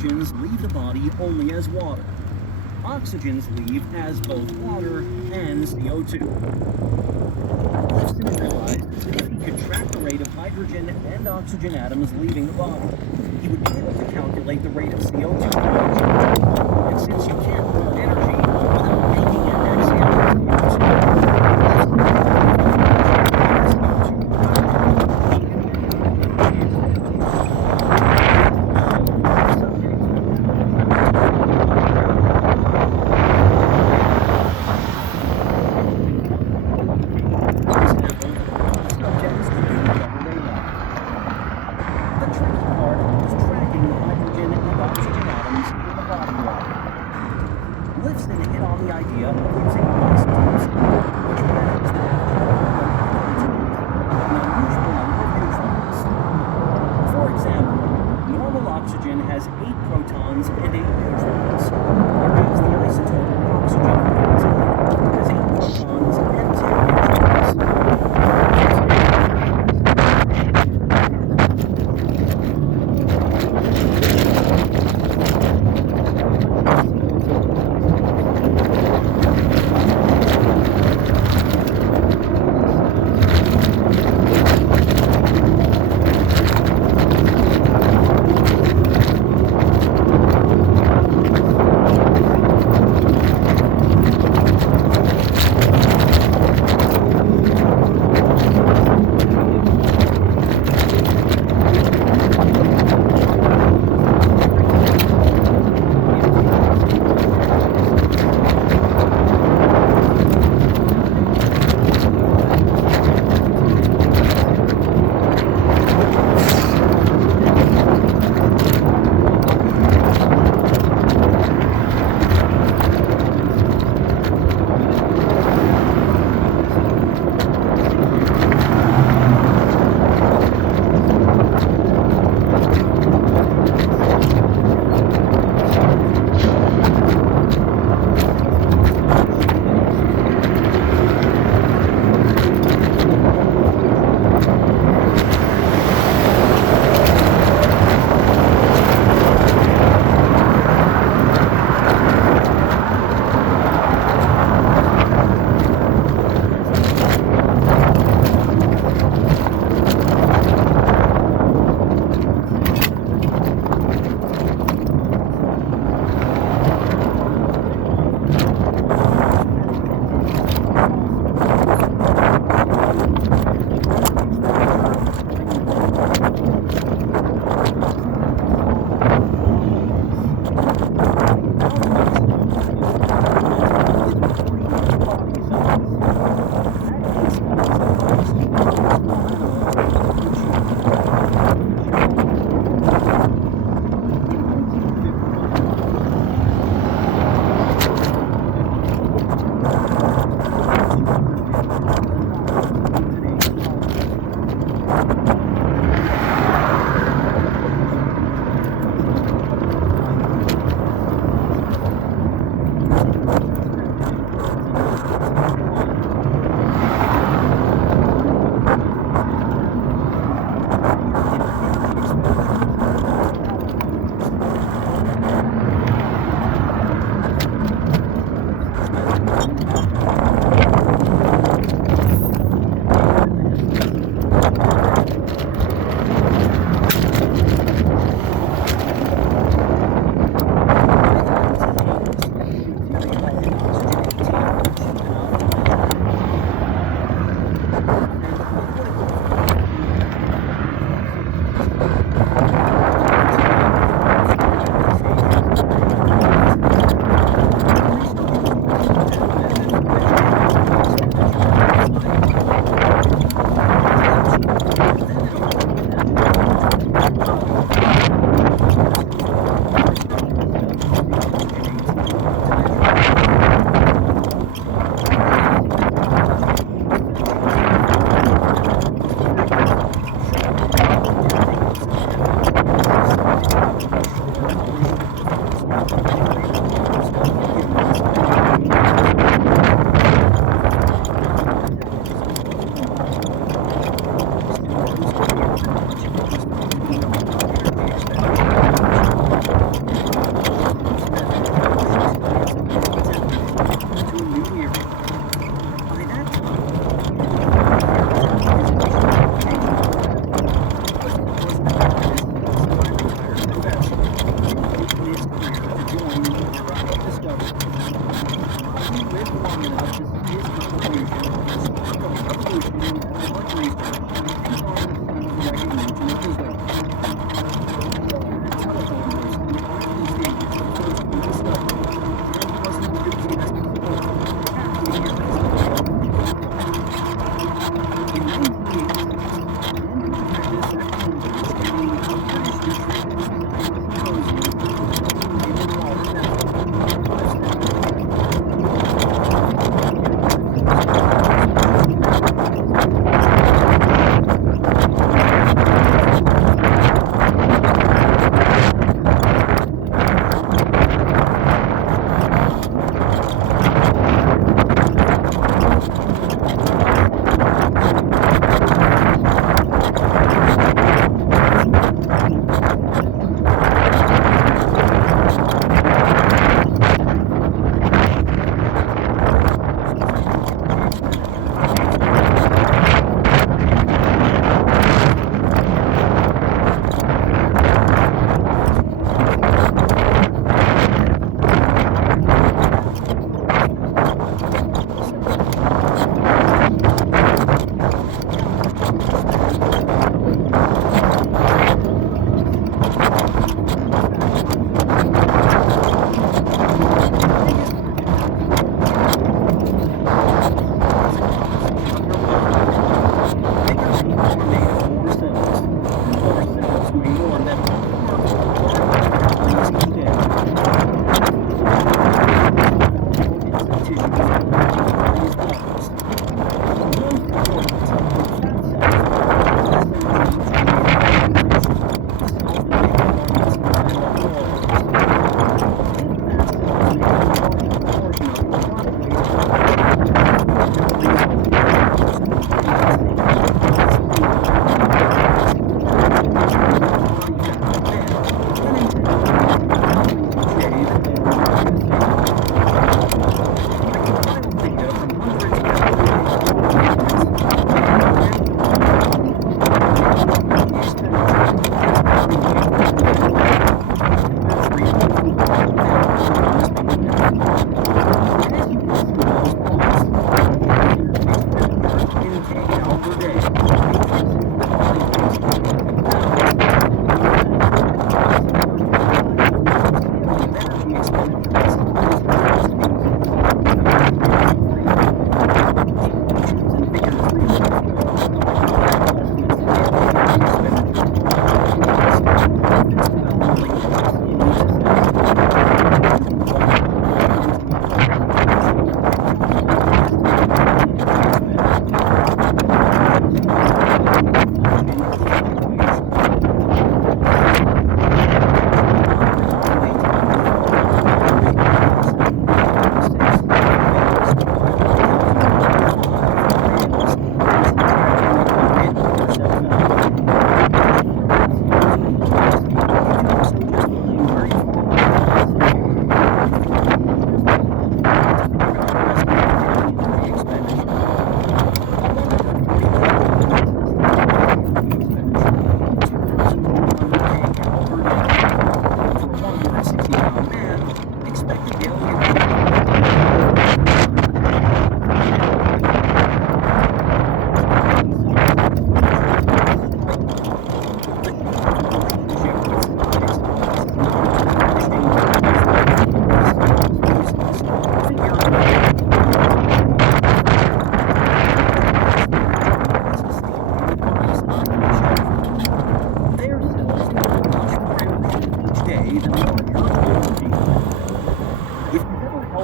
hydrogens leave the body only as water. Oxygens leave as both water and CO2. Lifson realized that if he could track the rate of hydrogen and oxygen atoms leaving the body, he would be able to calculate the rate of CO2 production. And since you can't burn energy without making and exhaling Lifson hit on the idea of using isotopes, which means that an unusual number of neutrons. For example, normal oxygen has 8 protons and 8 neutrons, whereas the isotope of oxygen has 8 protons and 10 neutrons.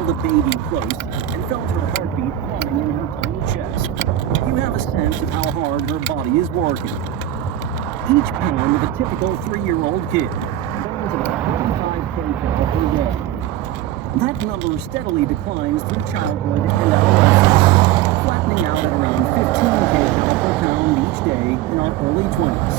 held a baby close and felt her heartbeat humming in her tiny chest, you have a sense of how hard her body is working. Each pound of a typical 3-year-old kid burns about 45 kcal per day. That number steadily declines through childhood and adolescence, flattening out at around 15 kcal per pound each day in our early 20s.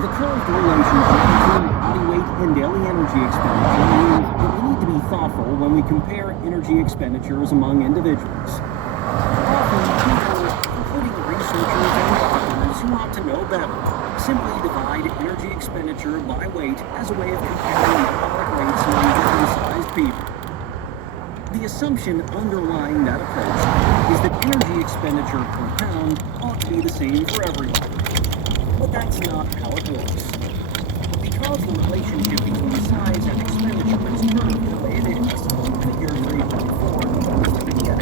The curved relationship between body weight and daily energy expenditure means that we need to be thoughtful when we compare energy expenditures among individuals. Often, people, including researchers and doctors who ought to know better, simply divide energy expenditure by weight as a way of comparing metabolic rates among different-sized people. The assumption underlying that approach is that energy expenditure per pound ought to be the same for everyone. But that's not how it works. Because the relationship between size and expenditure is curved the way it is, figure 3.4, yet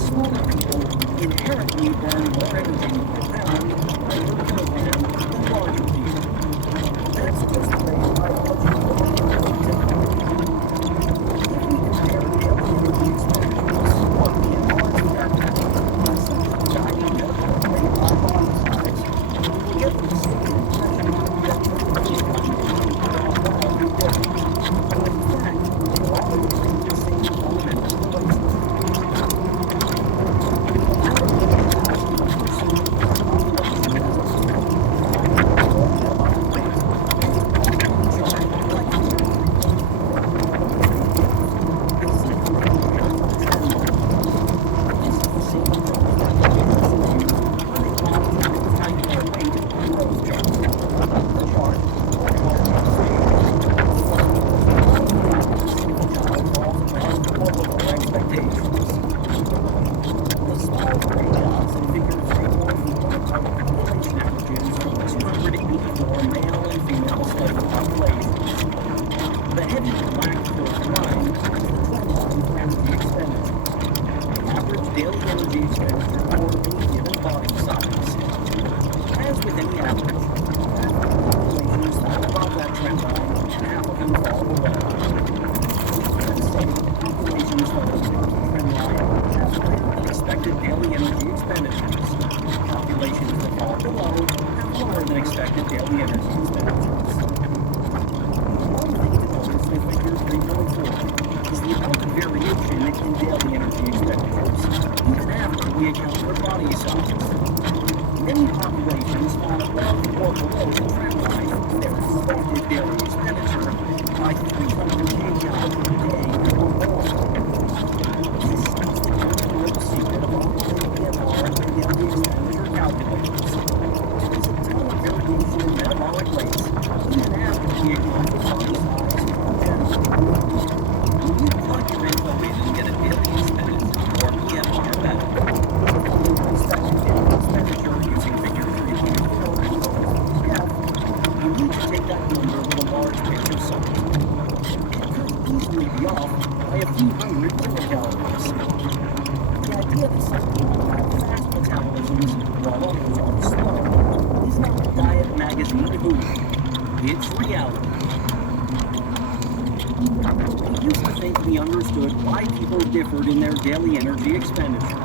smaller people inherently burn more energy per pound or per kilogram than larger people. That's just the way biology works. If we compare daily energy expenditures, or BMRs for that matter, simply dividing metabolic rate by body size, get the same impression that energy contribution will be different. But in fact, we're all using the same fundamental relationship. Our relationship to the person and the population as a whole, or metabolic rate, is all chart like and simply compare the trend line. This is the same approach that doctors use when they want to type their weight growth chart. The chart, or chart single child falls around or below expectations. The small gray dots in figure 3.4 are population averages from 284 male and female study populations. The heavy black curved line is the trend line for energy expenditure. The average daily energy expenditure for any given body size. As with any average, half of the populations fall above that trend line and half of them fall below. Let's say populations falling above the trend line have higher than expected daily energy expenditures. Populations that fall below have lower than expected daily energy expenditures. One thing to notice with figure 3.4 is the amount of variation in daily energy expenditures, even after we account for body size. Many populations fall above or below the trend line in their expected daily expenditure by 300 kcal per day or more. This is the download secret of all BMR and daily expenditure calculators. There's a ton of variation in metabolic rates, even after we account for body size in general. When you plug your info in and get a daily expenditure or BMR back, expected daily expenditure using figure 3.4, yeah, usually be off by a few hundred kilocalories. The idea that some people have fast metabolisms while others are slow is not Diet Magazine hooey. It's reality. We used to think we understood why people differed in their daily energy expenditure.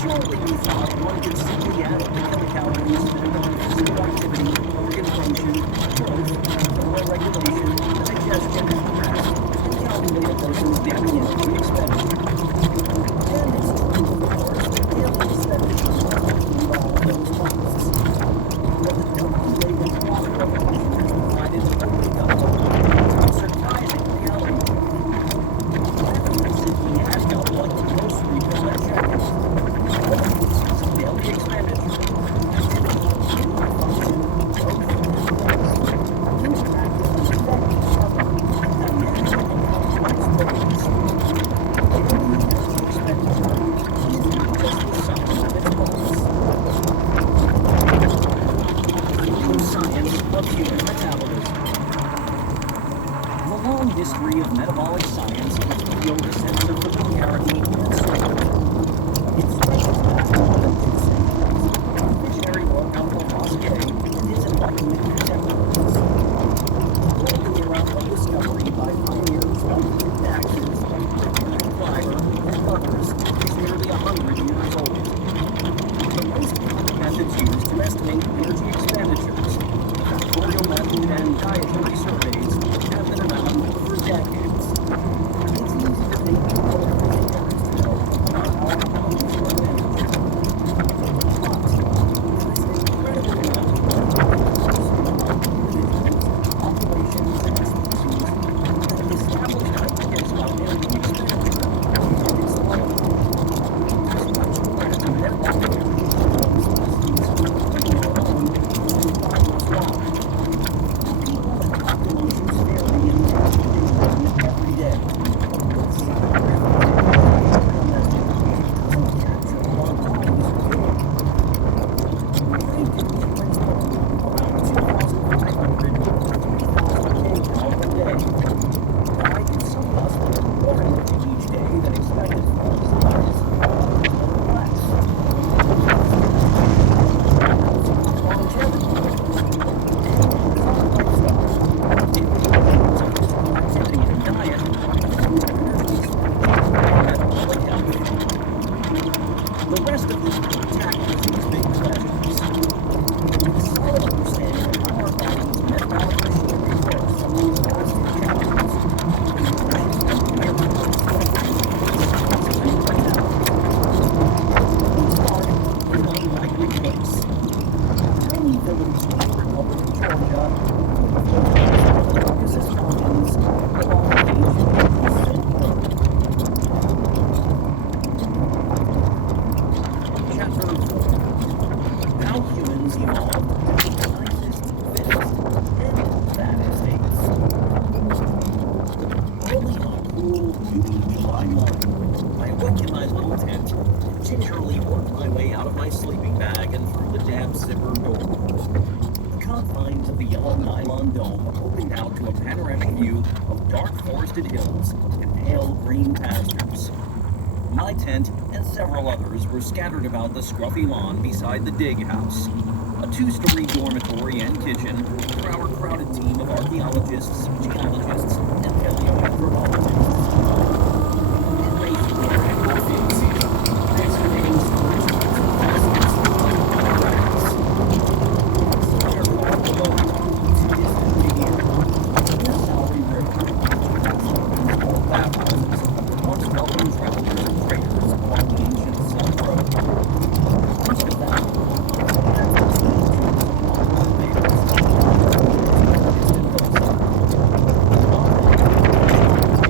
Surely we thought one could simply add up the kilocalories spent on physical activity, organ function, growth, thermal regulation, digestion, and rest, and calculate a person's daily energy expenditure. And it's true, of course, that daily expenditure doesn't include all of those costs. But the WA water revolution has provided a wake up a surprising reality. Rather than simply adding up like the grocery bill at checkout, daily expenditure, activity, human function, growth, and rest, interact and affect each other in dynamic and complex ways. Daily energy expenditure is not just the sum of its parts. The science of human metabolism. The long history of metabolic science has revealed a sense of familiarity and certainty. It stretches back more than 2 centuries. Visionary work on Lavoisier and his Enlightenment contemporaries. Building around the discovery by pioneers like Daxers, Richard Clymer, and others is nearly 100 years old. The most common methods used to estimate energy expenditures, factorial method and dietary surveys, have been around for decades. It's easy to think we know everything there is to know about how our bodies burn energy. But there is an incredible amount of individuals, populations, and species that the established ideas about energy expenditure have explained. There's much more to metabolic energy than one species, let alone two bodies long. People and populations vary in the energy they burn every day. But some reflected method doesn't capture what our bodies are doing. Why do humans burn around 2,500 to 3,000 kcal per day? Why do some of us burn more energy each day than expected for our size, while others burn less? Longevity goals. Activity and diet affect energy expenditure and metabolic health. The rest of this book tackles these big questions. With a solid understanding of how our body's metabolic machinery works from these vast challenges, questions like metabolism, responses, and vitality. We start in an unlikely place. Tiny village in the Republic of Georgia, the Caucasus Mountains, along the ancient Silk Road. Chapter 4. How humans evolved to be the nicest, fittest, and fattest apes. Early on a cool, dewy July morning, I awoke in my little tent, gingerly worked my way out of my sleeping bag and through the damp zipper door. The confines of the yellow nylon dome opened out to a panoramic view of dark forested hills and pale green pastures. My tent and several others were scattered about the scruffy lawn beside the dig house, a 2-story dormitory and kitchen for our crowded team of archaeologists, geologists, and paleoanthropologists. It lay here at Orpheus season, excavating storage tanks and fossils, rats. They're called below, it's distant to here. In the Salary River, which has these old bathhouses, once welcomed travelers and traders along the ancient Silk Road. Most of them have the teams of long males, distant hillside. Often,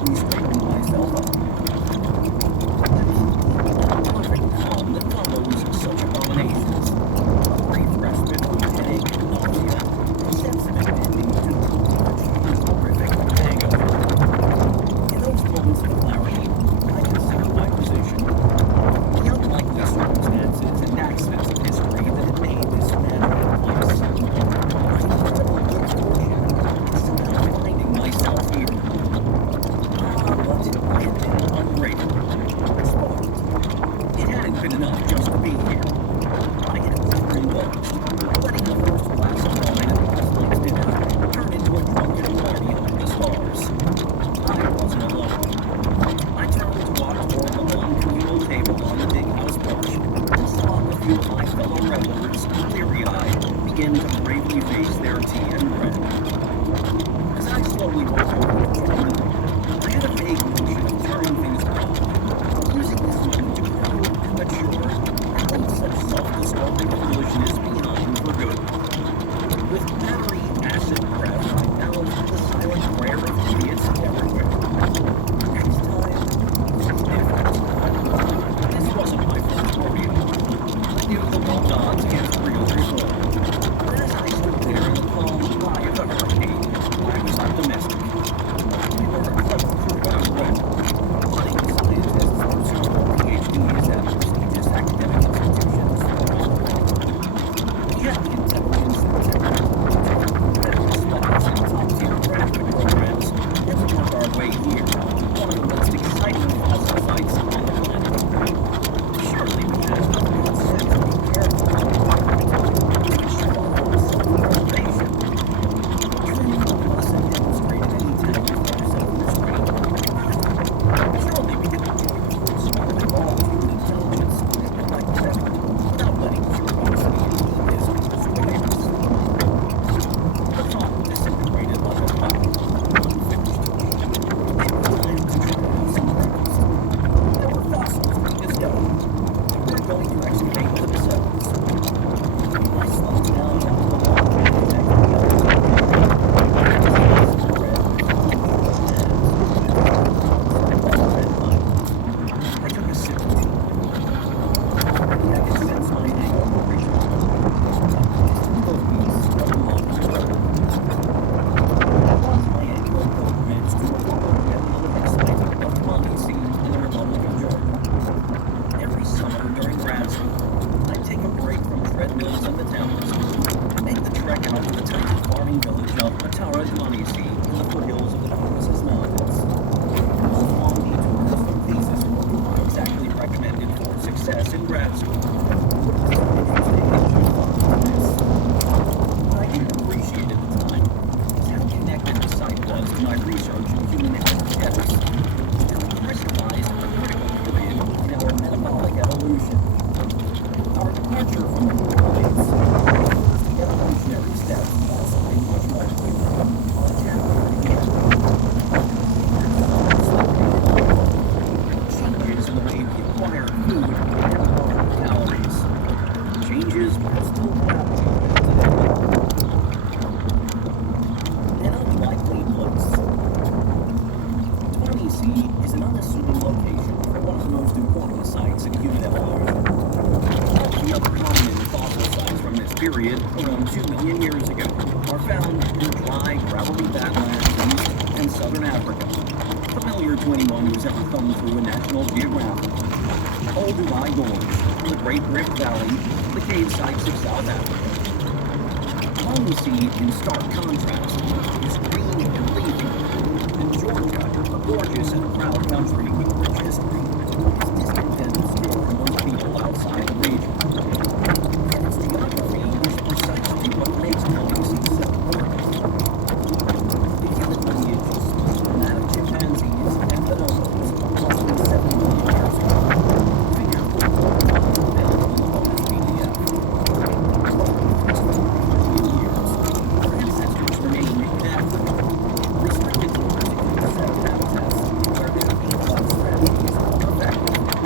gently straightened myself up. The perfect calm that follows such abominations. A brief respite from headache and nausea, a sense of impending doom, a horrific hangover. In those moments of clarity, I considered my position. The unlikely circumstances and accidents of history that had made this magical place. My incredible good fortune in somehow finding myself here. Ah, but I had been ungrateful, spoiled. It hadn't been enough just to be here. I had overindulged, letting the first glass of wine at last night's dinner turn into a drunken party under the stars. I wasn't alone. I turned to walk toward the long communal table on the big house porch and saw a few of my fellow revelers, cleary-eyed, begin to bravely face their tea and bread. As I slowly walked over to join them, I had a vague notion of turning things around, using this moment to grow and mature and leave such self-destructive foolishness behind for good. With battery acid breath, I mouthed the silent prayer of idiots everywhere. Next time, it's different. This wasn't my first rodeo. I knew the long odds against real result. But as I stood there in the calm eye of the hurricane, I was optimistic. We were a clever crew out west, budding scientists pursuing PhDs at prestigious academic institutions around the world. We had the intelligence and temperament to earn competitive spots in top-tier graduate programs and to work our way here, one of the most exciting fossil sites on the planet. Surely we had enough good sense to be careful with the environment, to ensure our own self-preservation. Surely none of us had demonstrated any talent for self-restraint. Surely we could enjoy the full scope of all human intelligence and neglect effort without letting curiosity and egoism persuade us. The thought disintegrated like a cloud, unfinished. It was time to try out some breakfast. There were fossils being discovered, so we're going to excavate themselves. I slumped down on the lawn and connected the other two. I just sliced the bread with unusual hands and the red wine. I took a sip of tea. Already I could sense my hangover returning. Distant goatbees spread along the road. I was my annual pilgrimage to a remote and unexciting Ottomani scene in the Republic of Georgia. Every summer during grad school, I'd take a break from treadmills and the towns and make the trek out to the tiny farming village of Atara Dmanisi in the foothills of the Caucasus Mountains. Those long detours from thesis work not exactly recommended for success in grad school. It was an interesting and fun this. What I didn't appreciate at the time is how connected the site was to my research in human energetics, how it crystallized a critical period in our metabolic evolution. Our departure from the primates, the first evolutionary step, also made much more clear. On a temporary again. Changes in the way we acquire food and burn calories. Changes we are still grappling with today. An unlikely place. Dmanisi is an unassuming location for one of the most important sites in human evolution. All the other prominent fossil sites from this period, around 2 million years ago, are found in dry, gravelly badlands in East and Southern Africa, familiar to anyone who's ever thumbed through a National Geographic. Old Dubai Gorge, the Great Rift Valley, the cave sites of South Africa. Dmanisi, in stark contrast, is green and leafy, and Georgia, a gorgeous and proud country with rich history, is distant and obscure among people outside the region. And its geography is precisely what makes Dmanisi so important. The human lineage is split from that of chimpanzees and bonobos roughly 7 million years ago. Figure 4.1 available in the bonus PDF. For 3 million years, our ancestors remained in Africa, restricted to a particular set of habitats where their ecological strategies were effective.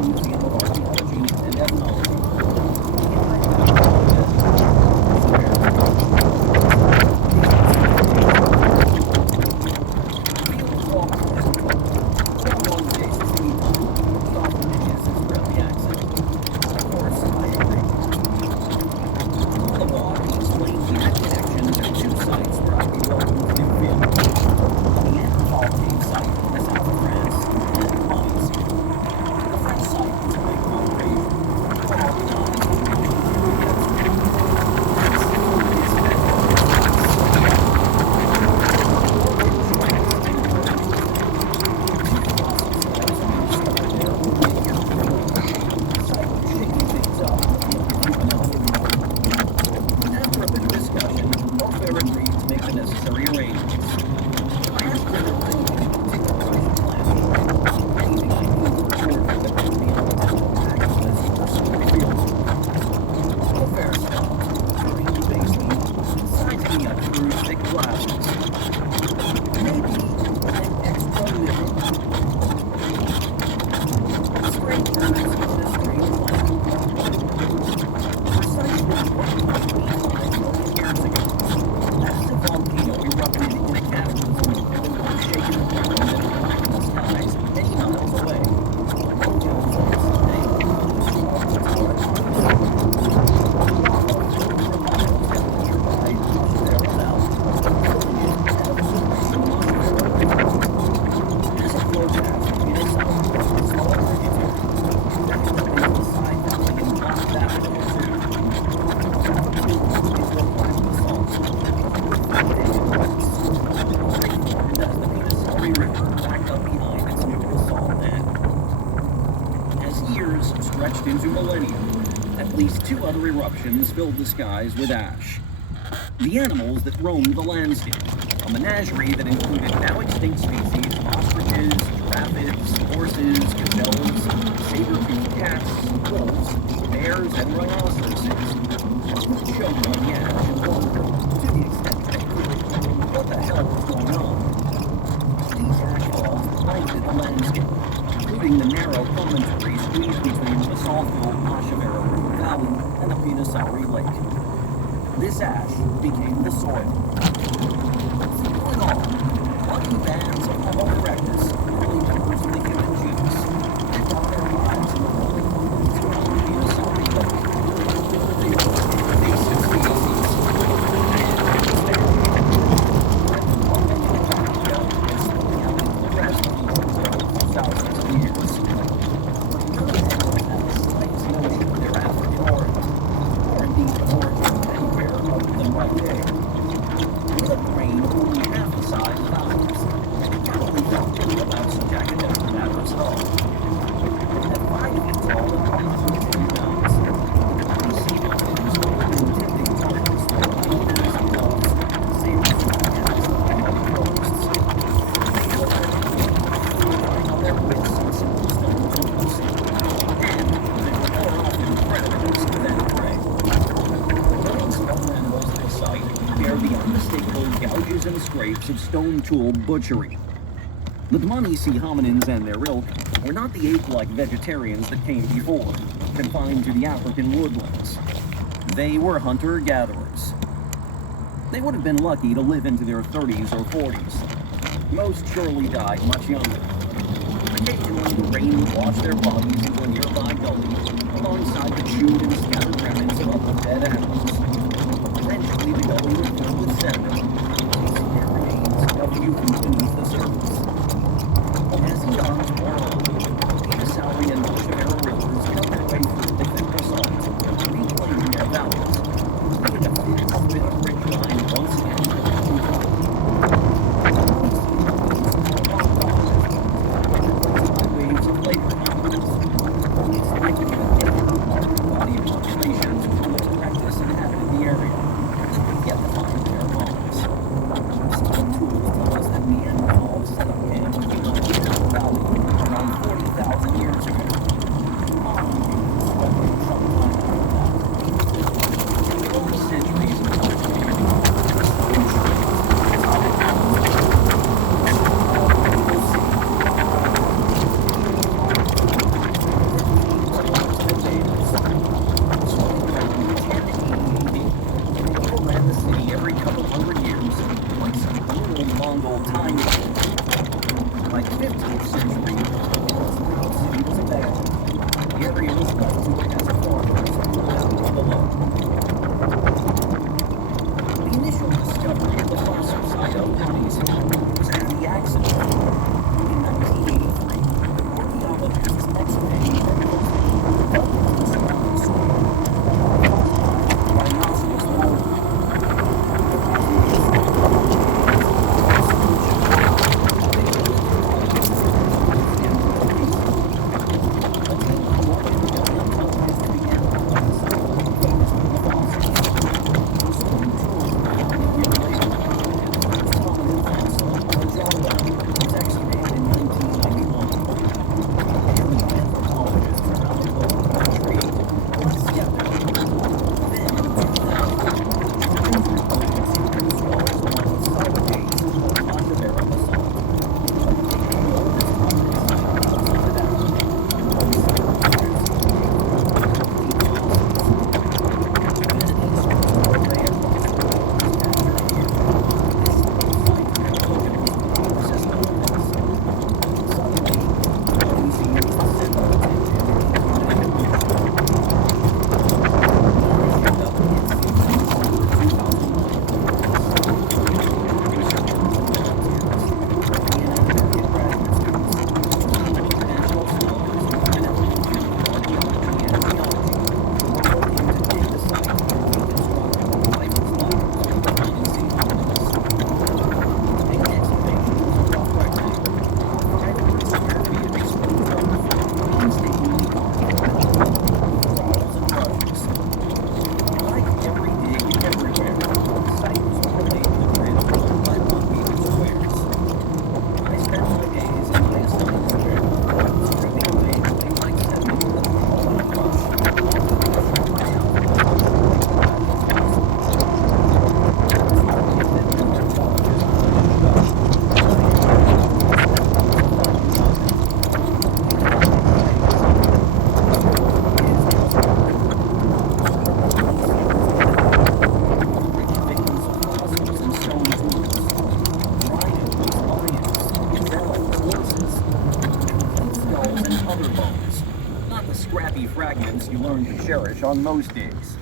Museum of Archaeology and Ethnology. Stretched into millennia, at least 2 other eruptions filled the skies with ash. The animals that roamed the landscape, a menagerie that included now extinct species, ostriches, giraffes, horses, gazelles, saber-toothed cats, wolves, bears, and rhinoceroses, choked on the ash and wondered, to the extent they could, what the hell was going on. These ash falls blinded the landscape, including the narrow promontory squeezed between the basalt-filled Ashavera River Valley and the Pinasauri Lake. This ash became the soil. All in all, lucky bands of Homo erectus, early members of the human genus, lived out their lives in the rolling mountains around the Pinasauri Lake. They were invasive species, and spilling out into the rest of the world for thousands of years. And scrapes of stone tool butchery. The Dmanisi hominins and their ilk were not the ape-like vegetarians that came before, confined to the African woodlands. They were hunter-gatherers. They would have been lucky to live into their 30s or 40s. Most surely died much younger. Occasionally, the rain would wash their bodies into a nearby gully, alongside the chewed and scattered remnants of other dead animals. Eventually, the gully would fill with sediment, of youth beneath the surface. As the arms wore on, the Pinasauri and Ashavera rivers cut their way through the thick basalt, reclaiming their valleys, leaving a thin bit of ridgeline once again by waves of later mountains. scrappy fragments you learn to cherish on most digs.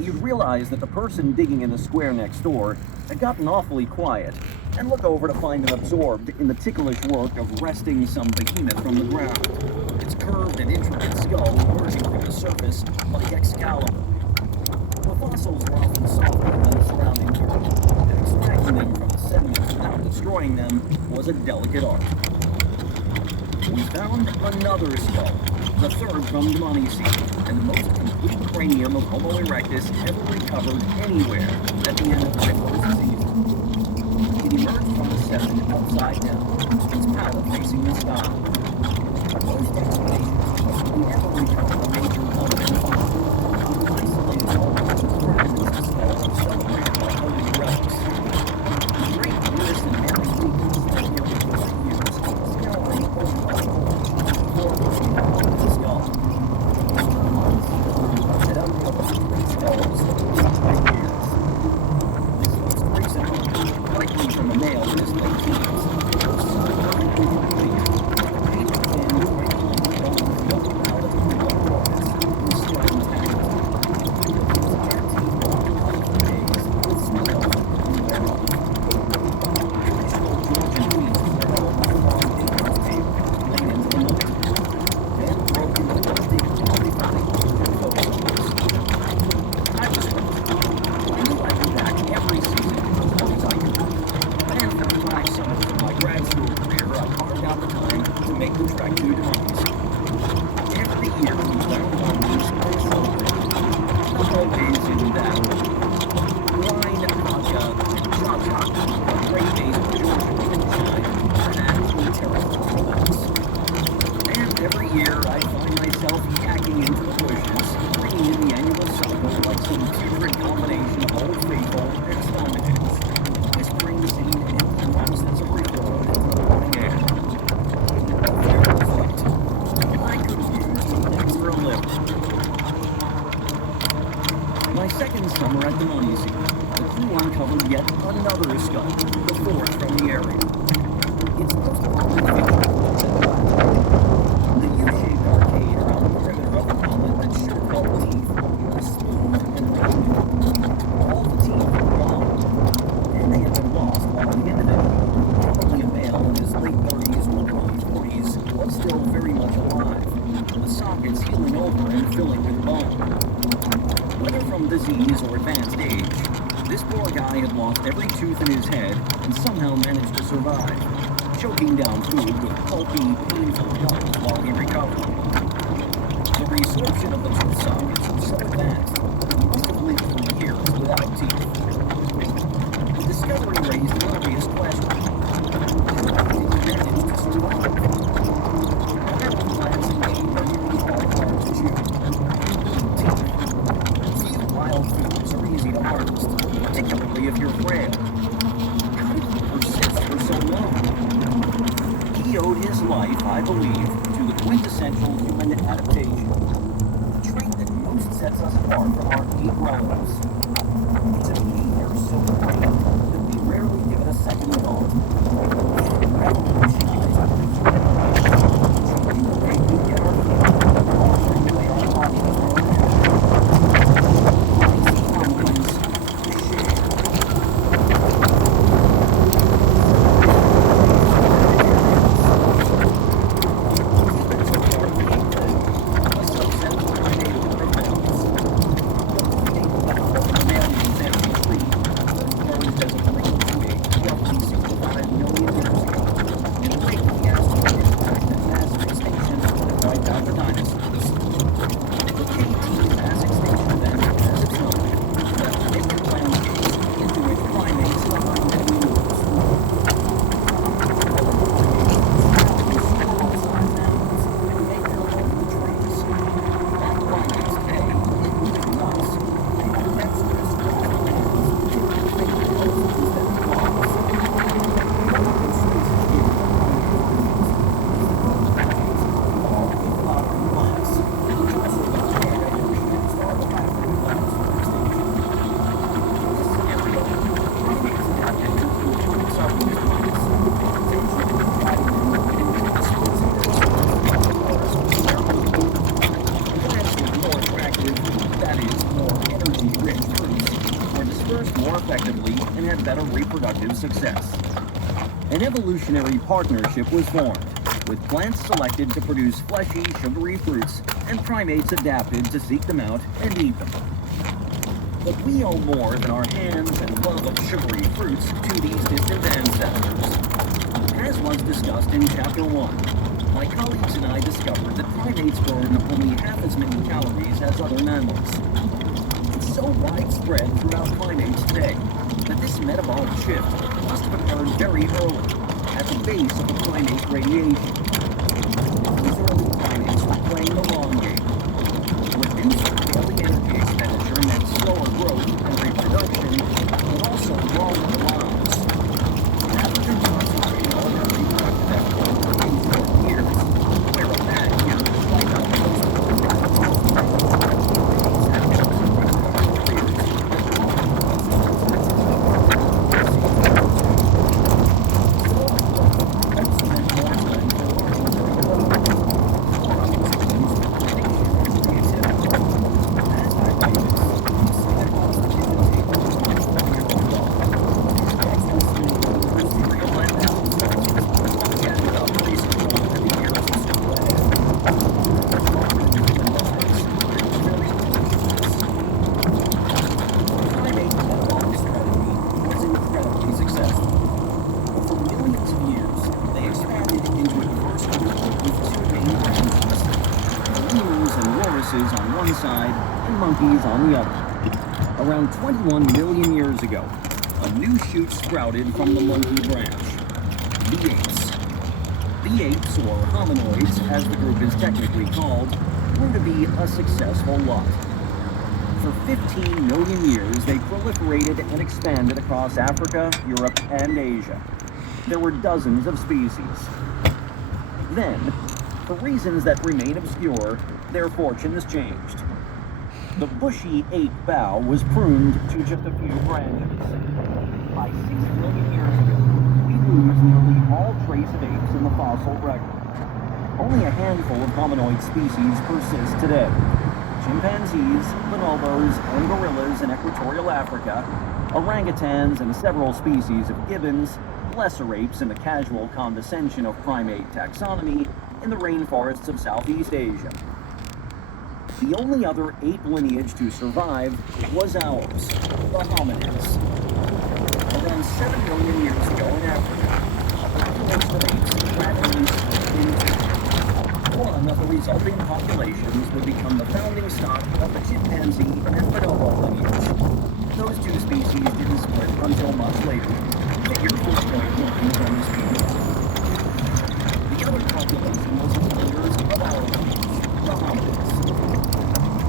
You'd realize that the person digging in the square next door had gotten awfully quiet, and look over to find them absorbed in the ticklish work of wresting some behemoth from the ground, its curved and intricate skull emerging from the surface like Excalibur. The fossils were often softer than the surrounding dirt, and extracting them from the sediment without destroying them was a delicate art. We found another skull, the third from Dmanisi, and the most complete cranium of Homo erectus ever recovered anywhere at the end of my first season. It emerged from the sediment upside down, its palate facing the sky. Most excavations we never recovered a major element of isolated elements of fragments and skulls are celebrated by holy relics. The great Lewis and Mary Lee spent nearly 40 years scouring over the skull. It uncovered 3 skulls by years. This most recent one, likely from a male in his late teens, was so perfectly complete that the paper-thin, cranium, double palate of the upper orbits was still intact. His antique walking days with smiles and thereof. Traditional Georgian feasts were held with a long acres table late into the night, then broken with rustic, polyphonic photos. I was hooked. I knew I'd be back every season as long as I could. And for the 5 summers of my grad school career, I carved out the time to make the trek to Dmanisi. Every year we found homes and celebrated. Not always in that order. Wine, vodka, and cha-cha are great days of Georgian moonshine and actually terrifying events. And every year I find myself hacking into the bushes, bringing in the annual cycle like some secret combination of Old Faithful and Stonehenge, whispering the same empty nonsense of reform into the morning air. Fair reflect. I could use an extra lift. My second summer at Dmanisi, the crew uncovered yet another skull, the 4th from the area. Its most common feature was the U-shaped arcade around the perimeter of the helmet that should have held teeth was smooth and rounded. All the teeth were gone, and they had been lost while the individual, probably a male in his late 30s or early 40s, was still very much alive, the sockets healing over and filling with bone. Whether from disease or advanced age, this poor guy had lost every tooth in his head and somehow managed to survive, choking down food with pulpy, painful gums while he recovered. The resorption of the tooth sockets was so advanced that he must have lived for years without teeth. The discovery raised an obvious question. How did he manage to survive? Iron plants indeed are nearly all hard to chew. Few wild foods are easy to harvest, particularly if you're frail. How did he persist for so long? He owed his life, I believe, to the quintessential human adaptation, the trait that most sets us apart from our deep relatives. It's a behavior so great that we rarely give it a second thought. It revolutionized changing the way we get our food, altering the way our bodies work. As a 3 to 8 roughly 65 million years effectively and had better reproductive success. An evolutionary partnership was formed, with plants selected to produce fleshy, sugary fruits, and primates adapted to seek them out and eat them. But we owe more than our hands and love of sugary fruits to these distant ancestors. As was discussed in Chapter 1, my colleagues and I discovered that primates burn only half as many calories as other mammals. It's so widespread throughout primates today that this metabolic shift must have occurred very early, at the base of the primate radiation. These early primates were playing the long game. Reduced daily energy expenditure meant slower growth and reproduction, but also longer lives. Rather than concentrating all their reproductive effort for 8 years, where a bad year would wipe out most of the on one side and monkeys on the other. Around 21 million years ago, a new shoot sprouted from the monkey branch, the apes. The apes, or hominoids, as the group is technically called, grew to be a successful lot. For 15 million years, they proliferated and expanded across Africa, Europe, and Asia. There were dozens of species. Then, for reasons that remain obscure, their fortunes changed. The bushy ape bough was pruned to just a few branches. By 6 million years ago, we lose nearly all trace of apes in the fossil record. Only a handful of hominoid species persist today. Chimpanzees, bonobos, and gorillas in equatorial Africa, orangutans and several species of gibbons, lesser apes in the casual condescension of primate taxonomy in the rainforests of Southeast Asia. The only other ape lineage to survive was ours, the hominids. Around 7 million years ago in Africa, the population of apes gradually split into. One of the resulting populations would become the founding stock of the chimpanzee and bonobo lineage. Those two species didn't split until much later. Figure 4.1 from this period. The other population was the leaders of our lineage, the hominids.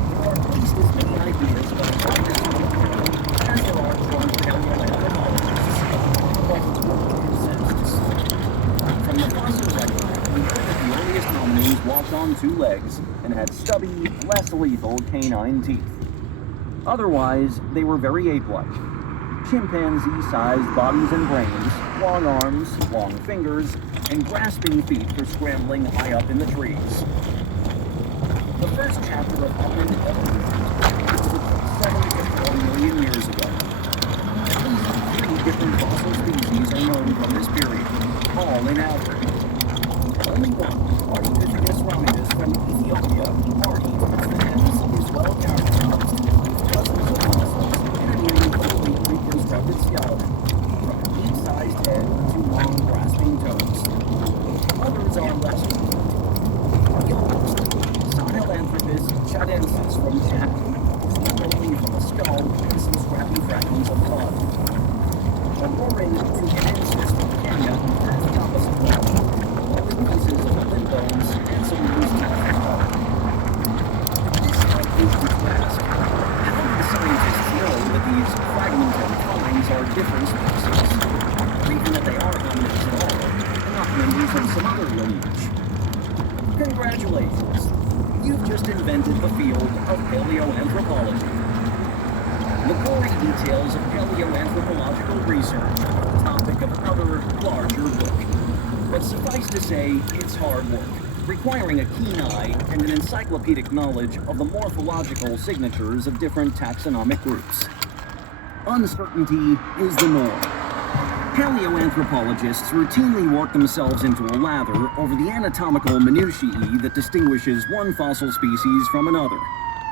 There are at least as many ideas about why this is occurring as there are from paleoanthropologists. But consensus. From the fossil record, we know that the earliest hominins walked on 2 legs and had stubby, less lethal canine teeth. Otherwise, they were very ape-like. Chimpanzee-sized bodies and brains, long arms, long fingers, and grasping feet for scrambling high up in the trees. The first chapter of hominid evolution was 7 to 4 million years ago. At least 3 different fossil species are known from this period, all in Africa. Only one, Ardipithecus ramidus from Ethiopia, is well characterized, with dozens of fossils and a nearly complete reconstructed skeleton, from a meat-sized head to long grasping toes. Others are less complete. The oldest, Sahelanthropus chadensis from Chad, is not only from a skull and some scrappy fragments of blood. Aurorin tugenensis from Kenya has the opposite function. Pieces of limb bones and some loose teeth. This might lead you to ask, how do the scientists know that these fragmentary finds are different species, or even that they are hominids at all, and not members of some other lineage? Congratulations! You've just invented the field of paleoanthropology. The gory details of paleoanthropological research are the topic of another, larger book. But suffice to say, it's hard work, requiring a keen eye and an encyclopedic knowledge of the morphological signatures of different taxonomic groups. Uncertainty is the norm. Paleoanthropologists routinely work themselves into a lather over the anatomical minutiae that distinguishes one fossil species from another,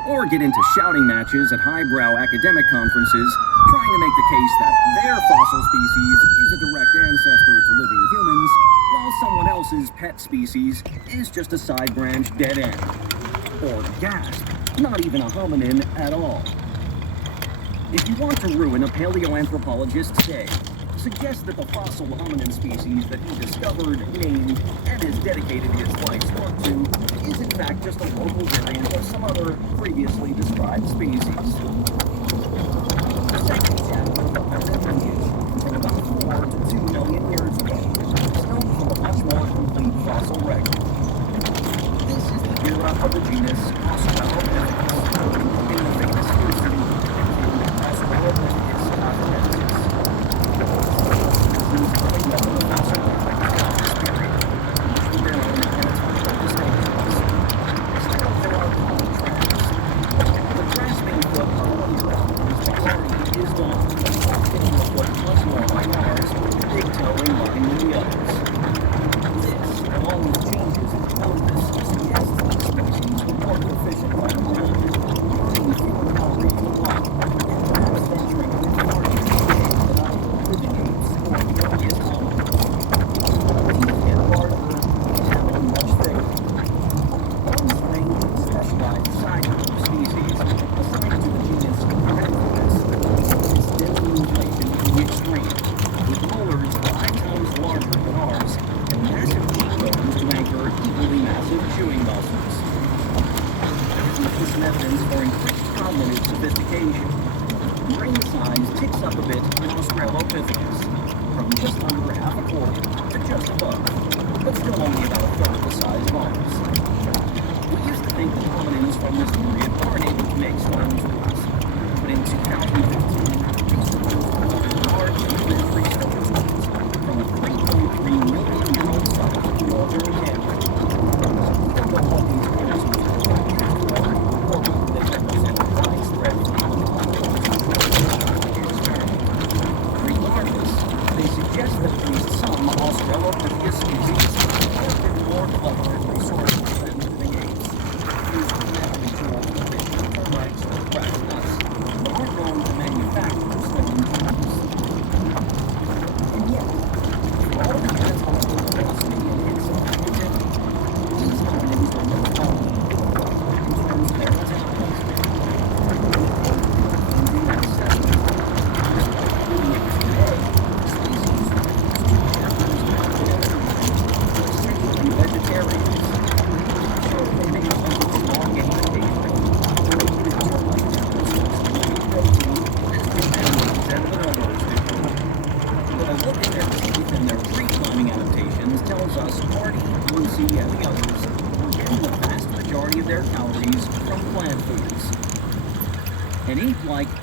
or get into shouting matches at highbrow academic conferences trying to make the case that their fossil species is a direct ancestor to living humans, while someone else's pet species is just a side branch dead end. Or gasp, not even a hominin at all. If you want to ruin a paleoanthropologist's day, suggest that the fossil hominin species that he discovered, named, and has dedicated his life's work to is in fact just a local variant of some other previously described species. The second chapter of our lineage, from about 4 to 2 million years ago, stems from a much more complete fossil record. This is the era of the genus Australopithecus, in the famous history of Australopithecus afarensis.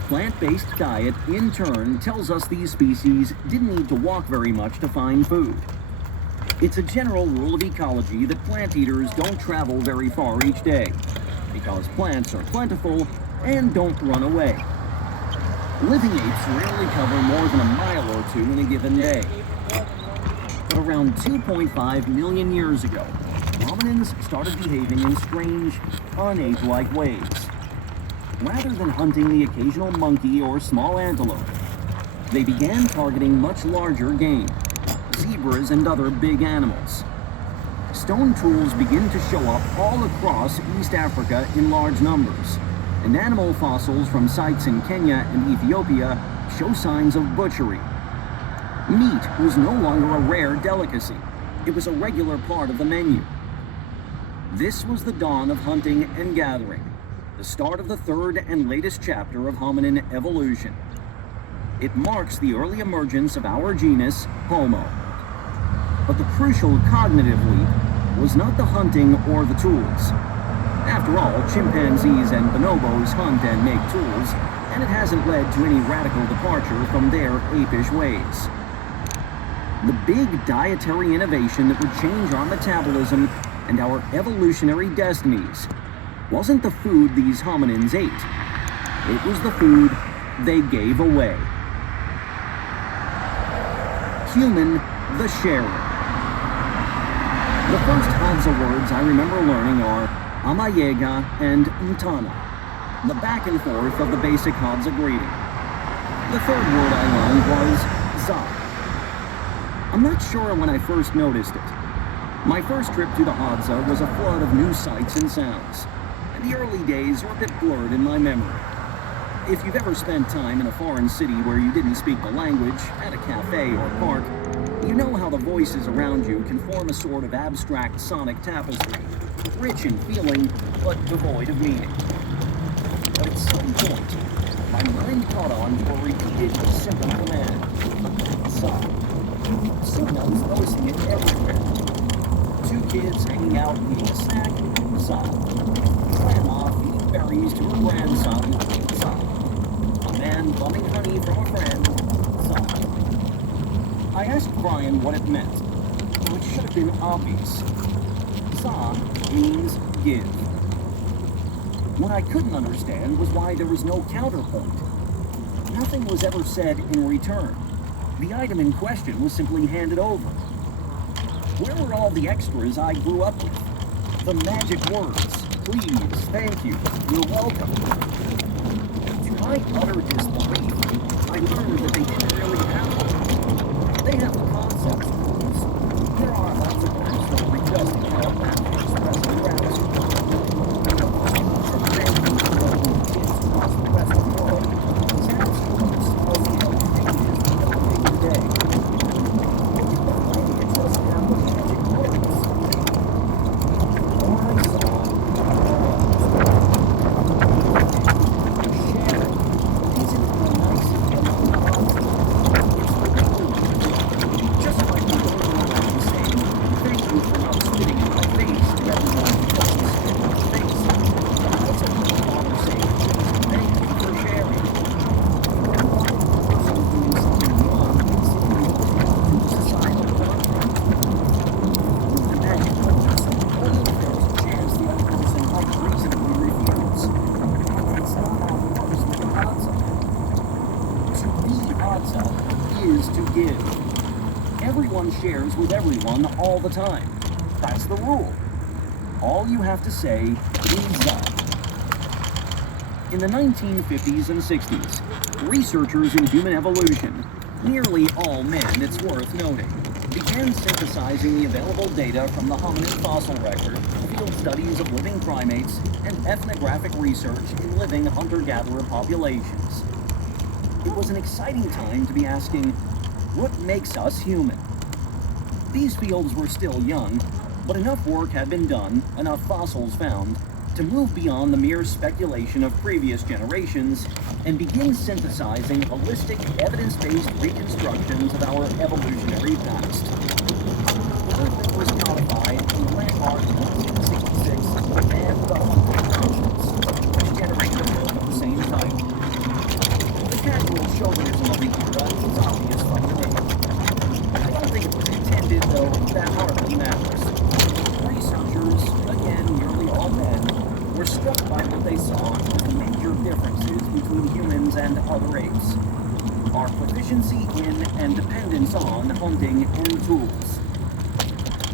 Plant-based diet, in turn, tells us these species didn't need to walk very much to find food. It's a general rule of ecology that plant eaters don't travel very far each day, because plants are plentiful and don't run away. Living apes rarely cover more than a mile or two in a given day. But around 2.5 million years ago, hominins started behaving in strange, unape-like ways. Rather than hunting the occasional monkey or small antelope, they began targeting much larger game, zebras and other big animals. Stone tools begin to show up all across East Africa in large numbers, and animal fossils from sites in Kenya and Ethiopia show signs of butchery. Meat was no longer a rare delicacy. It was a regular part of the menu. This was the dawn of hunting and gathering, the start of the third and latest chapter of hominin evolution. It marks the early emergence of our genus, Homo. But the crucial cognitive leap was not the hunting or the tools. After all, chimpanzees and bonobos hunt and make tools, and it hasn't led to any radical departure from their apish ways. The big dietary innovation that would change our metabolism and our evolutionary destinies wasn't the food these hominins ate. It was the food they gave away. Human the sharer. The first Hadza words I remember learning are Amayega and Mtana, the back and forth of the basic Hadza greeting. The third word I learned was Za. I'm not sure when I first noticed it. My first trip to the Hadza was a flood of new sights and sounds, and the early days were a bit blurred in my memory. If you've ever spent time in a foreign city where you didn't speak the language, at a cafe or park, you know how the voices around you can form a sort of abstract sonic tapestry, rich in feeling, but devoid of meaning. But at some point, my mind caught on to a repeated, simple command. Za. Soon I was noticing it everywhere. Two kids hanging out eating a snack, Za. Grandma feeding berries to her grandson, Za. A man bumming honey from a friend, Za. I asked Brian what it meant, though it should have been obvious. Za means give. What I couldn't understand was why there was no counterpoint. Nothing was ever said in return. The item in question was simply handed over. Where were all the extras I grew up with? The magic words, please, thank you, you're welcome. To my utter disbelief, I learned that they didn't really have them. They have the concept rules. There are lots of words that we just cannot match express gratitude. Everyone shares with everyone all the time. That's the rule. All you have to say is Za. In the 1950s and 60s, researchers in human evolution, nearly all men it's worth noting, began synthesizing the available data from the hominid fossil record, field studies of living primates, and ethnographic research in living hunter-gatherer populations. It was an exciting time to be asking, what makes us human? These fields were still young, but enough work had been done, enough fossils found, to move beyond the mere speculation of previous generations and begin synthesizing holistic, evidence-based reconstructions of our evolutionary past. The movement was codified in the landmark 1966 and the Hunter Conscience, which generated a book of the same title. The casual chauvinism of the era is obvious from the name. I don't think it was intended, though, that hardly matters. Researchers, again nearly all men, were struck by what they saw as the major differences between humans and other apes. Our proficiency in and dependence on hunting and tools.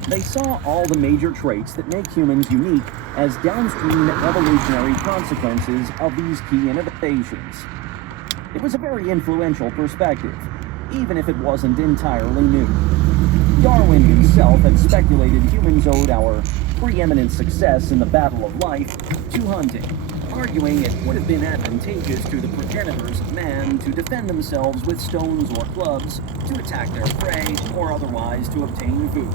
They saw all the major traits that make humans unique as downstream evolutionary consequences of these key innovations. It was a very influential perspective, even if it wasn't entirely new. Darwin himself had speculated humans owed our preeminent success in the battle of life to hunting, arguing it would have been advantageous to the progenitors of man to defend themselves with stones or clubs, to attack their prey, or otherwise to obtain food.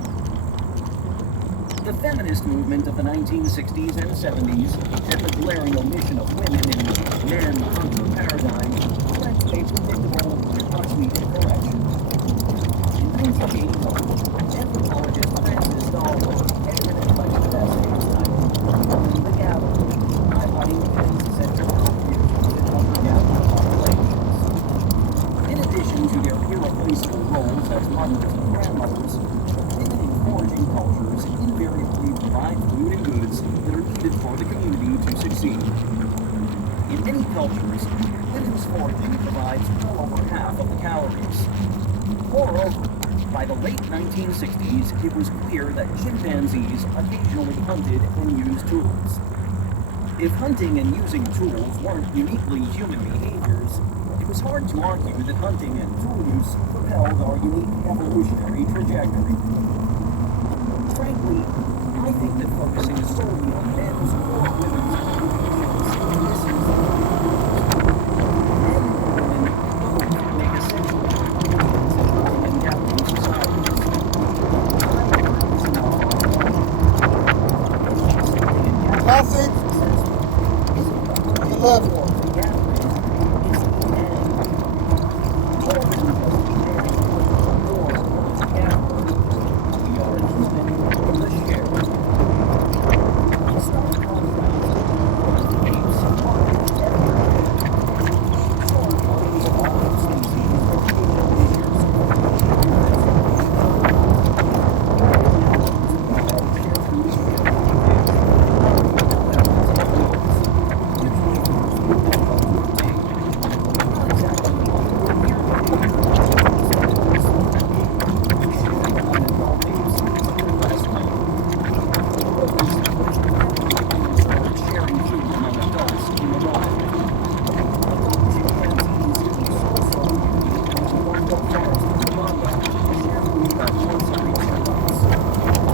The feminist movement of the 1960s and 70s, and the glaring omission of women in the man-hunter paradigm, led to a predictable and much-needed correction. In 1981, anthropologist Francis Dahlberg edited a collection of essays titled The Gathering, highlighting the ancestral contributions in hunter-gatherer populations. In addition to their irreplaceable roles as mothers and grandmothers, women in foraging cultures invariably provide food and goods that are needed for the community to succeed. In many cultures, women's foraging provides well over half of the calories. Moreover, by the late 1960s, it was clear that chimpanzees occasionally hunted and used tools. If hunting and using tools weren't uniquely human behaviors, it was hard to argue that hunting and tool use propelled our unique evolutionary trajectory. Frankly, I think that focusing solely on men's or women's occupations misses the men and women both make essential contributions in hunting and gathering societies. Time is not our own. Hunting and gathering isn't the love or the gathering, it's the end. More than just the end, or the gathering. We are human in the share. In stark contrast, the apes are everywhere. Short bodies of all species are capable of share food sharing food among adults in the wild. Adult chimpanzees eat so in the Bongo forest of Uganda and share food about once every 2 months.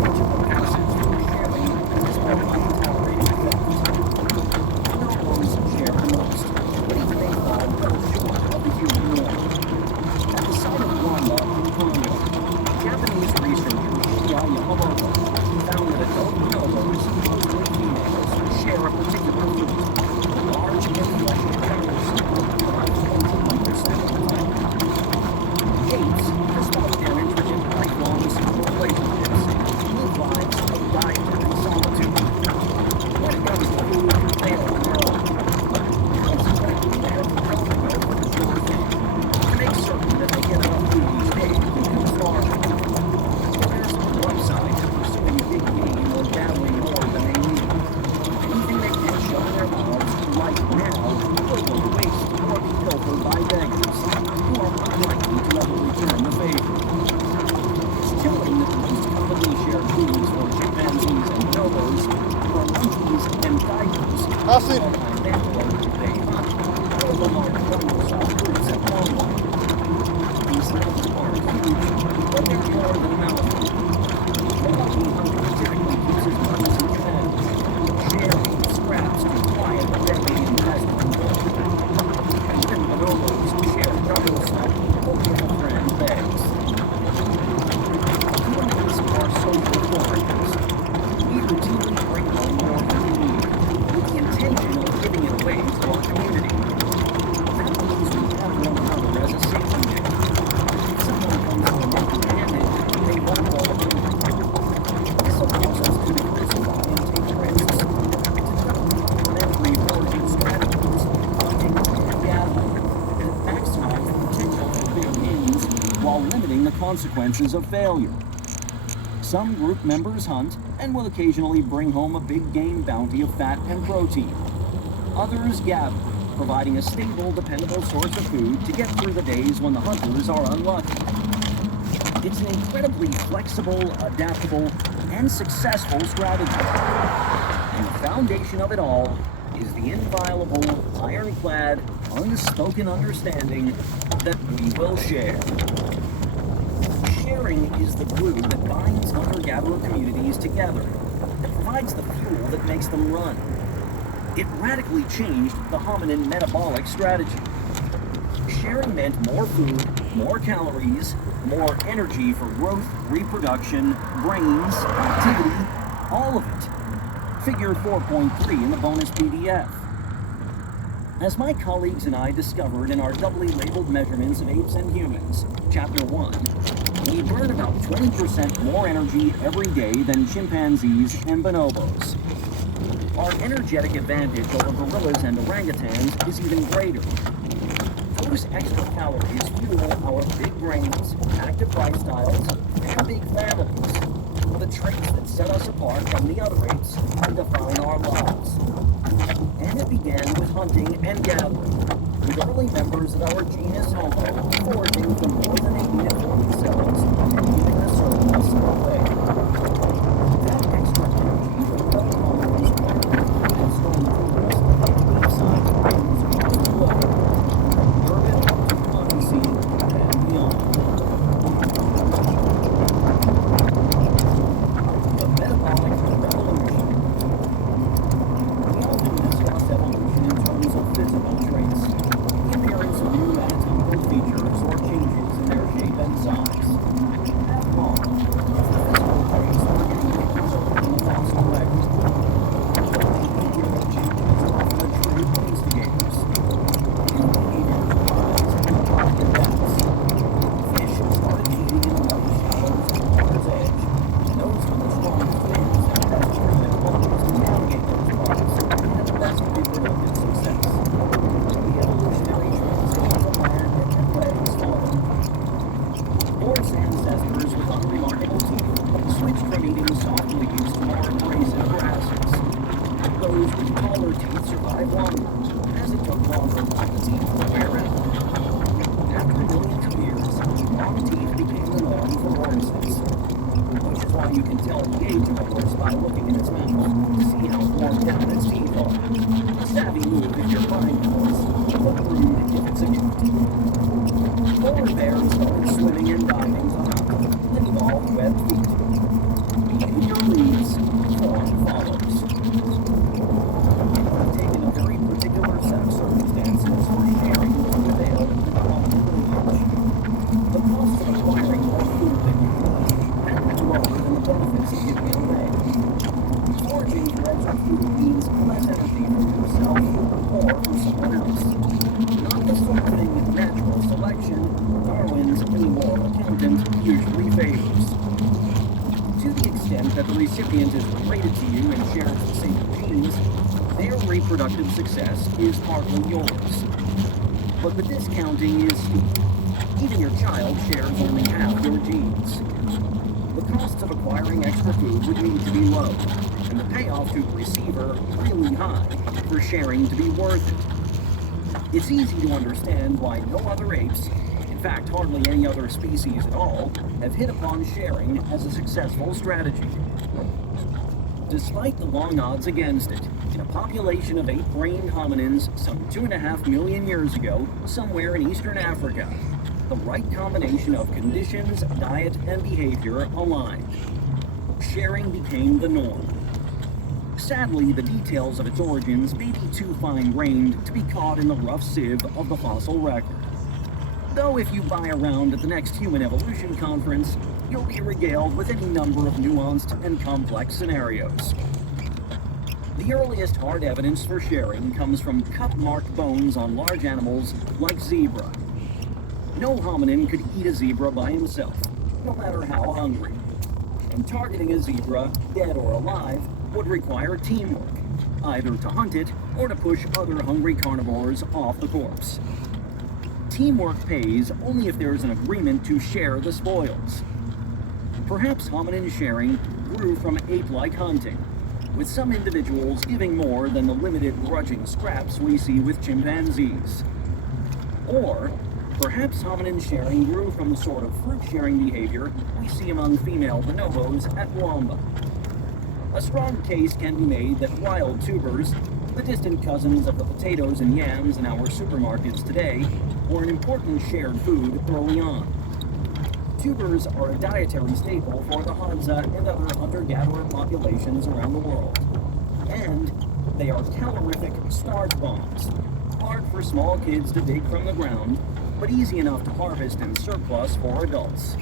Much of the passage for sharing is spread by the tolerating effect. Bonobos share the most, but even they fall well short of the human norm. At the site of Rwanda in Congo, Japanese researcher Shinya Yamamoto found that adult bonobos, mostly females, share a particular food, large fleshy chunks, about 21% of the time. Apes, despite their intricate lifelong social relationships, live lives of dietary solitude. When it comes to food, they are on their own. Consequently, they are compelled to go for the sure thing, to make certain that they get enough food each day to keep starving. There's no upside to pursuing big game or gathering more than they need. Anything they can shove in their mouths right now will go to waste or be pilfered by beggars, who are unlikely to ever return the favor. It's telling that the most commonly shared foods for chimpanzees and bonobos are monkeys and tigers, while behind them they hunt, or the large bundles of fruits and wildlife. These numbers aren't huge, but they're more than a mouthful. The monkey hunter typically uses monkeys and trends, sharing scraps to quiet the begging and pestering both. Even bonobos share double stuff only if a friend begs. Humans are social foragers. We routinely bring home more than we need, with the intention of giving it away to our community. That means we have one another as a safety net. If someone comes home empty-handed, they won't go hungry. This allows us to diversify and take risks, to develop complementary foraging strategies, hunting and gathering, and maximize the potential for big gains while limiting the consequences of failure. Some group members hunt and will occasionally bring home a big game bounty of fat and protein. Others gather, providing a stable, dependable source of food to get through the days when the hunters are unlucky. It's an incredibly flexible, adaptable, and successful strategy. And the foundation of it all is the inviolable, ironclad, unspoken understanding that we will share. Sharing is the glue that binds hunter-gatherer communities together, that provides the fuel that makes them run. It radically changed the hominin metabolic strategy. Sharing meant more food, more calories, more energy for growth, reproduction, brains, activity, all of it. Figure 4.3 in the bonus PDF. As my colleagues and I discovered in our doubly labeled measurements of apes and humans, Chapter 1, we burn about 20% more energy every day than chimpanzees and bonobos. Our energetic advantage over gorillas and orangutans is even greater. Those extra calories fuel our big brains, active lifestyles, and big families, the traits that set us apart from the other apes and define our lives. And it began with hunting and gathering, with early members of our genus Homo foraging for more than 80 to 40 cells and giving the surplus away. That extra energy propelled hominins rapidly and stolen tools and deep-side rings across the globe, from urban to Odyssey and beyond. The metabolic revolution. We often discuss evolution in terms of physical traits, the appearance of new anatomical features or changes in their shape and size. After all, it's the physical traits that are usually preserved in the fossil record. But behavioral changes are often the true instigators. New behaviors arise in aquatic depths. Fish started feeding in the muddy shallows at the water's edge, and those with the strongest fins and best treated lungs to navigate those ponds had the best reproductive success. The evolutionary transition from land and legs followed. Horse ancestors with unremarkable teeth switched from eating soft leaves to more abrasive grasses. Those with taller teeth survived longer, as it took longer for the teeth to wear out. After millions of years, long teeth became the norm for horses, which is why you can tell the age of a horse by looking in its mouth to see how worn down its teeth are. A savvy move if you're buying a horse, but rude if it's a gift. Polar bears started swimming and diving to hunt, then evolved webbed feet. Behavior leads, form follows. It would have taken a very particular set of circumstances for sharing to prevail in the common lineage. The cost of acquiring more food than you need and lower than the benefits of giving it away. Foraging for extra food means less energy for yourself or for someone else. Not the sort of thing that natural selection, Darwin's immoral accountant, usually favors. To the extent that the recipient is related to you and shares the same genes, their reproductive success is partly yours. But the discounting is steep. Even your child shares only half your genes. The costs of acquiring extra food would need to be low, and the payoff to the receiver really high for sharing to be worth it. It's easy to understand why no other apes, in fact hardly any other species at all, have hit upon sharing as a successful strategy. Despite the long odds against it, in a population of 8-brained hominins some 2.5 million years ago, somewhere in eastern Africa, the right combination of conditions, diet, and behavior aligned. Sharing became the norm. Sadly, the details of its origins may be too fine-grained to be caught in the rough sieve of the fossil record. Though if you buy around at the next Human Evolution Conference, you'll be regaled with any number of nuanced and complex scenarios. The earliest hard evidence for sharing comes from cut-marked bones on large animals like zebra. No hominin could eat a zebra by himself, no matter how hungry. And targeting a zebra, dead or alive, would require teamwork, either to hunt it or to push other hungry carnivores off the corpse. Teamwork pays only if there is an agreement to share the spoils. Perhaps hominin sharing grew from ape-like hunting, with some individuals giving more than the limited grudging scraps we see with chimpanzees. Or perhaps hominin sharing grew from the sort of fruit-sharing behavior we see among female bonobos at Wamba. A strong case can be made that wild tubers, the distant cousins of the potatoes and yams in our supermarkets today, were an important shared food early on. Tubers are a dietary staple for the Hadza and other hunter-gatherer populations around the world. And they are calorific starch bombs, hard for small kids to dig from the ground, but easy enough to harvest in surplus for adults.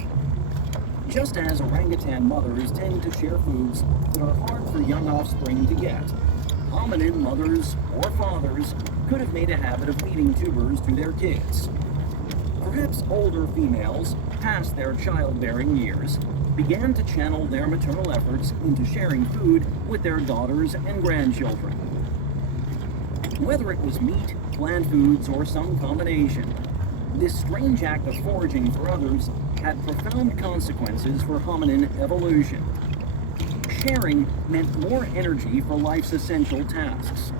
Just as orangutan mothers tend to share foods that are hard for young offspring to get, hominin mothers or fathers could have made a habit of feeding tubers to their kids. Perhaps older females, past their childbearing years, began to channel their maternal efforts into sharing food with their daughters and grandchildren. Whether it was meat, plant foods, or some combination, this strange act of foraging for others had profound consequences for hominin evolution. Sharing meant more energy for life's essential tasks.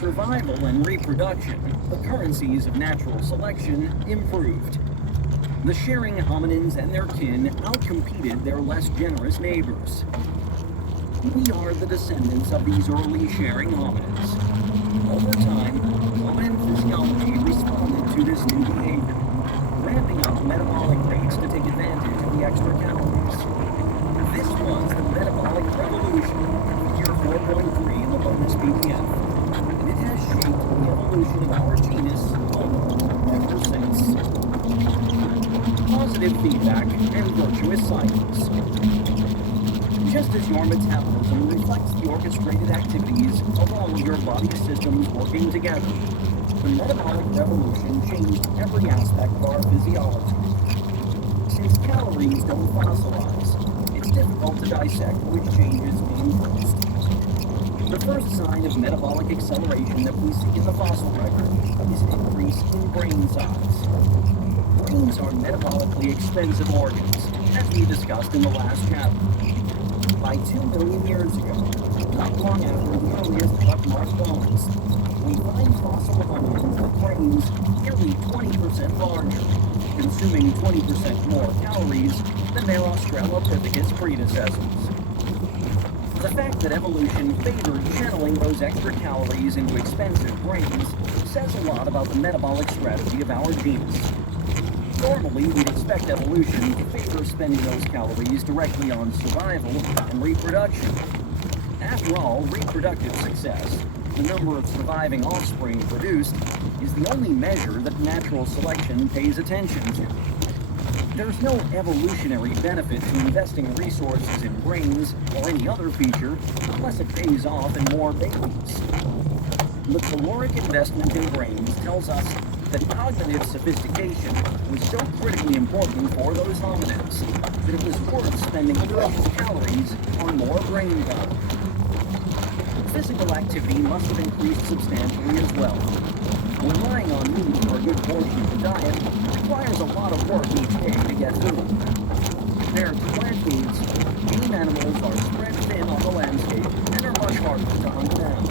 survival and reproduction, the currencies of natural selection improved. The sharing hominins and their kin outcompeted their less generous neighbors. We are the descendants of these early sharing hominids. Over time, hominin physiology responded to this new behavior, ramping up metabolic rates to take advantage of the extra calories. This was the metabolic revolution, year 4.3 in the bonus PDF, and it has shaped the evolution of our genus Homo ever since. Positive feedback and virtuous cycles. Just as your metabolism reflects the orchestrated activities of all of your body systems working together, the metabolic revolution changed every aspect of our physiology. Since calories don't fossilize, it's difficult to dissect which changes came first. The first sign of metabolic acceleration that we see in the fossil record is an increase in brain size. Brains are metabolically expensive organs, as we discussed in the last chapter. By 2 million years ago, not long after the earliest buck-marked bones, we find fossil hominins with brains nearly 20% larger, consuming 20% more calories than their Australopithecus predecessors. The fact that evolution favored channeling those extra calories into expensive brains says a lot about the metabolic strategy of our genus. Normally, we'd expect evolution to favor spending those calories directly on survival and reproduction. After all, reproductive success, the number of surviving offspring produced, is the only measure that natural selection pays attention to. There's no evolutionary benefit to investing resources in brains or any other feature unless it pays off in more babies. The caloric investment in brains tells us that cognitive sophistication was so critically important for those hominids that it was worth spending precious calories on more brain power. Physical activity must have increased substantially as well. Relying on meat for a good portion of the diet requires a lot of work each day to get through. Compared to plant foods, game animals are spread thin on the landscape and are much harder to hunt down.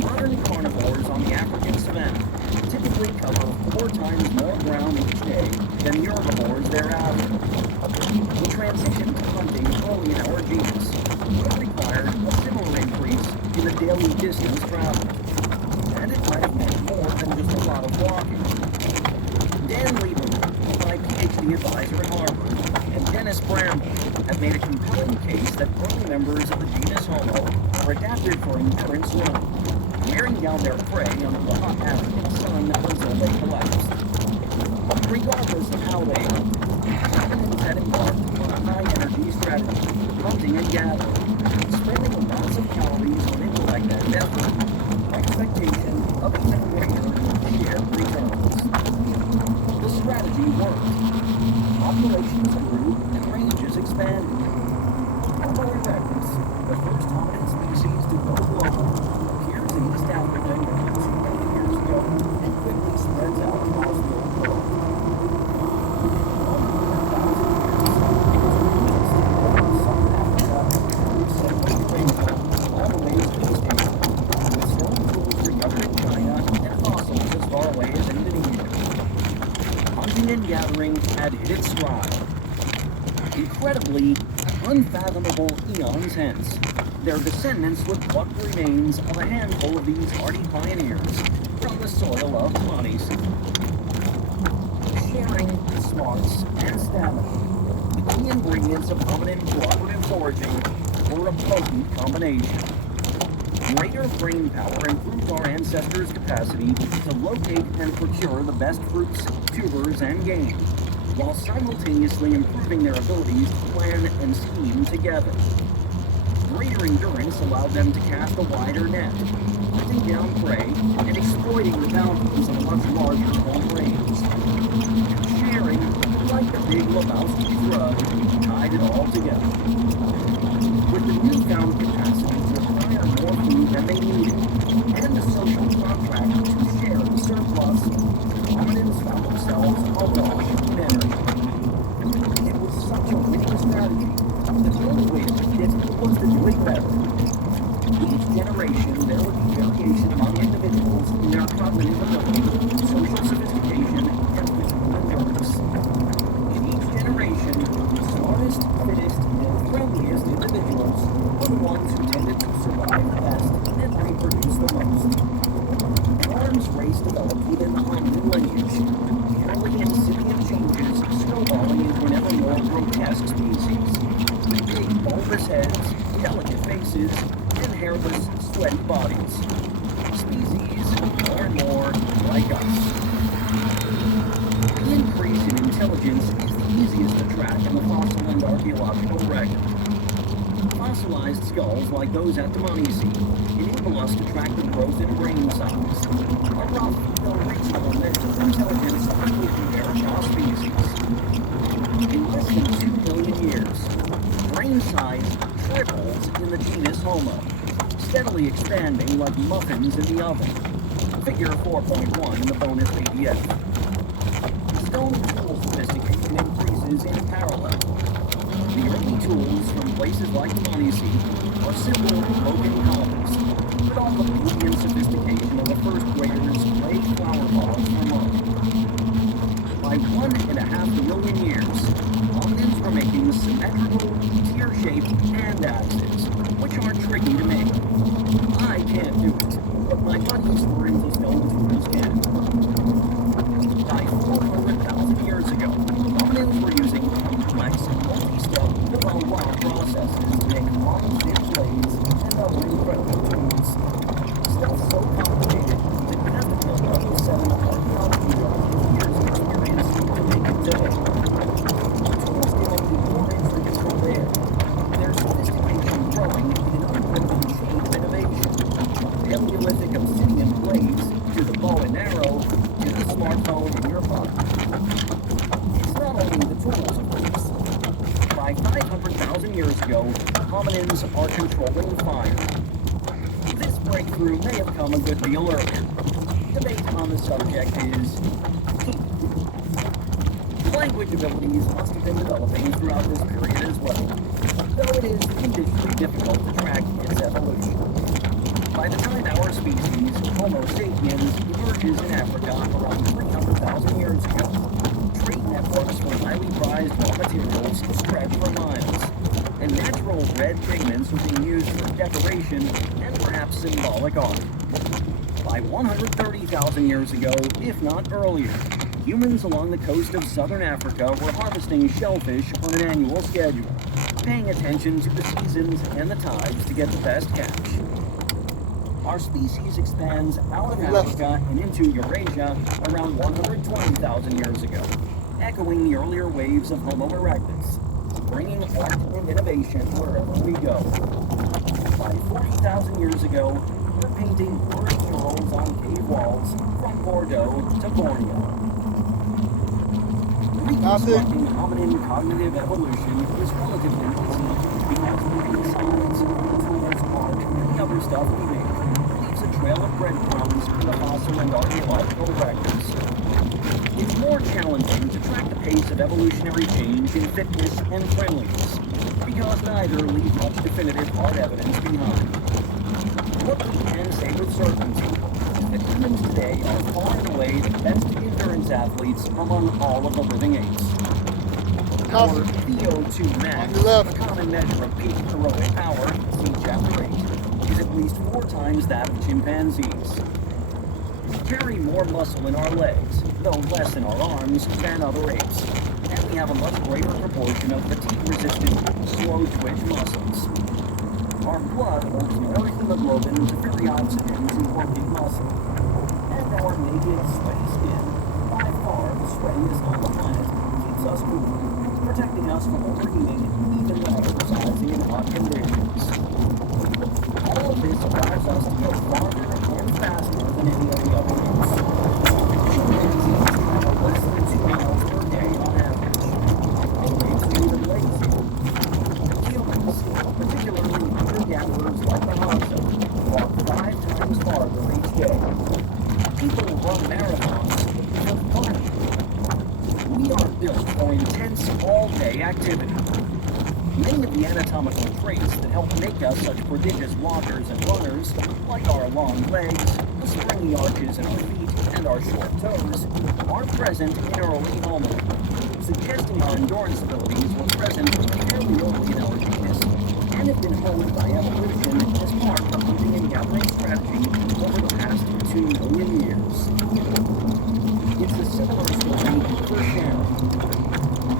Modern carnivores on the African savanna typically cover 4 times more ground each day than the herbivores thereafter. The transition to hunting early in our genus required a similar increase in the daily distance traveled, and it might have meant more than just a lot of walking. Dan Lieberman, my PhD advisor at Harvard, and Dennis Bramble have made a compelling case that early members of the genus Homo are adapted for endurance running, wearing down their prey under the hot African sun until they collapse. Regardless of how they hunt, hominins had embarked on a high-energy strategy, hunting and gathering, spending lots of calories on intellect and effort, expectation of even greater shared returns. The strategy worked. Populations grew and ranges expanded. Homo erectus, the first hominid species to go global, appears in East Africa 2 million years ago and quickly spreads out across the old world. And gathering had hit its stride. Incredibly, unfathomable eons hence, their descendants would pluck the remains of a handful of these hardy pioneers from the soil of Montese. Sharing, smarts, and stamina, the key ingredients of hominin cooperative foraging, were a potent combination. Greater brain power improved our ancestors' capacity to locate and procure the best fruits, tubers, and game, while simultaneously improving their abilities to plan and scheme together. Greater endurance allowed them to cast a wider net, hunting down prey and exploiting the boundaries of a much larger home range. Sharing, like the big Lebowski drug, tied it all together. With the newfound capacity to acquire more food than they needed, and the social contract to share the surplus, hominins found themselves awash in energy. It was such a winning strategy that the only way to beat it was to do it better. Each generation, there would be variations bodies. Species are more like us. The increase in intelligence is the easiest to track in the fossil and archaeological record. Fossilized skulls like those at the Dmanisi enable us to track the growth in brain size. A rough, though reasonable measure of intelligence quickly compared across species. In less than 2 million years, brain size triples in the genus Homo, steadily expanding like muffins in the oven. Figure 4.1 in the bonus PDF. Stone tool sophistication increases in parallel. The early tools from places like the Dmanisi are simple broken columns, but all the beauty and sophistication of the first graders laid flower pots from Earth. By 1.5 million years, hominins were making symmetrical, tear-shaped hand axes, which are tricky to make. I can't do it, but my buddies who are into stone tools can. By 400,000 years ago, hominins were using complex, multi-step, below-rock processes to make long-thin blades and other incredible tools. Stuff so complicated that you have to build level 7 archaeology jobs with years of experience to make it today. Tools get only more intricate from there. Their sophistication growing in an unbroken chain of innovation. Paleolithic obsidian blades to the bow and arrow to the smartphone in your pocket. It's not only the tools, of course. By 500,000 years ago, hominins are controlling fire. This breakthrough may have come a good deal earlier. Debate on the subject is key. Language abilities must have been developing throughout this period as well, though it is fiendishly difficult to track its evolution. By the time our species, Homo sapiens, emerges in Africa around 300,000 years ago, trade networks for highly prized raw materials stretch for miles, and natural red pigments are being used for decoration and perhaps symbolic art. By 130,000 years ago, if not earlier, humans along the coast of southern Africa were harvesting shellfish on an annual schedule, paying attention to the seasons and the tides to get the best catch. Our species expands out of Africa and into Eurasia around 120,000 years ago, echoing the earlier waves of Homo erectus, bringing art and innovation wherever we go. By 40,000 years ago, we're painting blurry murals on cave walls from Bordeaux to Borneo. Reconstructing hominin cognitive evolution is relatively easy because moving solids, tools, art, and the other stuff we make leaves a trail of breadcrumbs in the fossil and archaeological records. It's more challenging to track the pace of evolutionary change in fitness and friendliness, because neither leave much definitive hard evidence behind. What we can say with certainty is that humans today are far and away the best endurance athletes among all of the living apes. Our VO2 max, a common measure of peak heroic power, see Chapter 8, is at least 4 times that of chimpanzees. We carry more muscle in our legs, though less in our arms, than other apes, and we have a much greater proportion of fatigue-resistant, slow-twitch muscles. Our blood holds more hemoglobin to carry oxygen to working muscle, and our naked, sweaty skin, by far the sweatiest on the planet, keeps us moving, protecting us from overheating even when exercising in hot conditions. All of this allows us to go farther and faster than any of the other apes. Chimpanzees travel less than 2 miles per day on average, and apes are even lazier. Humans, particularly hunter-gatherers like the Hadza, walk 5 times farther each day. People run marathons for fun. We are built for intense all-day activity. Many of the anatomical traits that help make us such prodigious walkers and runners, like our long legs, the springy arches in our feet, and our short toes, are present in early Homo, suggesting our endurance abilities were present fairly early in our genus, and have been honed by evolution as part of hunting and gathering strategy over the past 2 million years. It's a similar story for Sharon.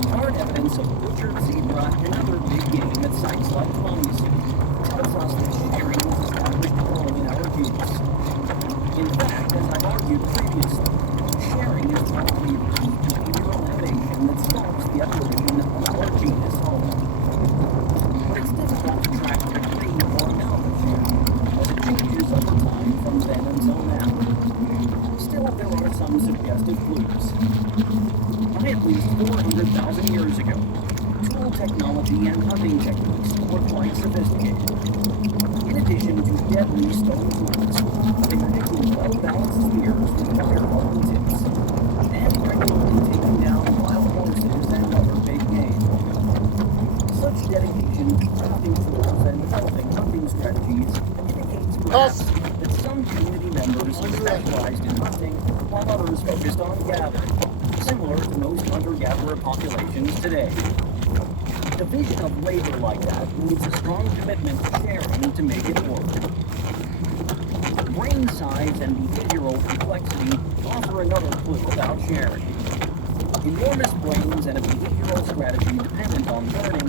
Hard evidence of butchered zebra and other big game at sites like Dmanisi tells us that shearing was established early in our fact, as I argued previously, sharing is probably the key behavioral innovation that sparks the evolution of our genus Homo. But it's difficult to track the degree or amount of sharing, as it changes over time from then until now. Still, there are some suggestive clues. By at least 400,000 years ago, tool technology and hunting techniques were quite sophisticated. In addition to deadly stone tools, they were making well-balanced spears with wire-bone tips, and regularly taking down wild horses and other big game. Such dedication to crafting tools and developing hunting strategies indicates perhaps that some community members specialized in hunting while others focused on gathering, similar to most hunter-gatherer populations today. Division of labor like that needs a strong commitment to sharing to make it work. Brain size and behavioral complexity offer another clue about sharing. Enormous brains and a behavioral strategy dependent on learning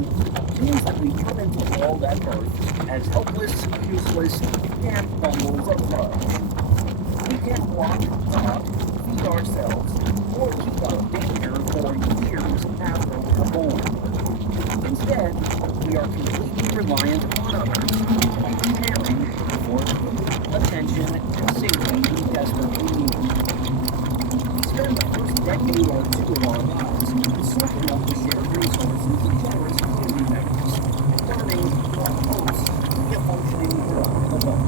means that we come into the world at birth as helpless, useless, damp bundles of blood. We can't walk, talk, feed ourselves, or keep out of danger for years after we're born. Instead, we are completely reliant upon others, sharing for the food, attention, and safety we desperately need. We spend the first decade or two of our lives soaking up the shared resources of generous community members, learning our hopes to be a functioning young adult.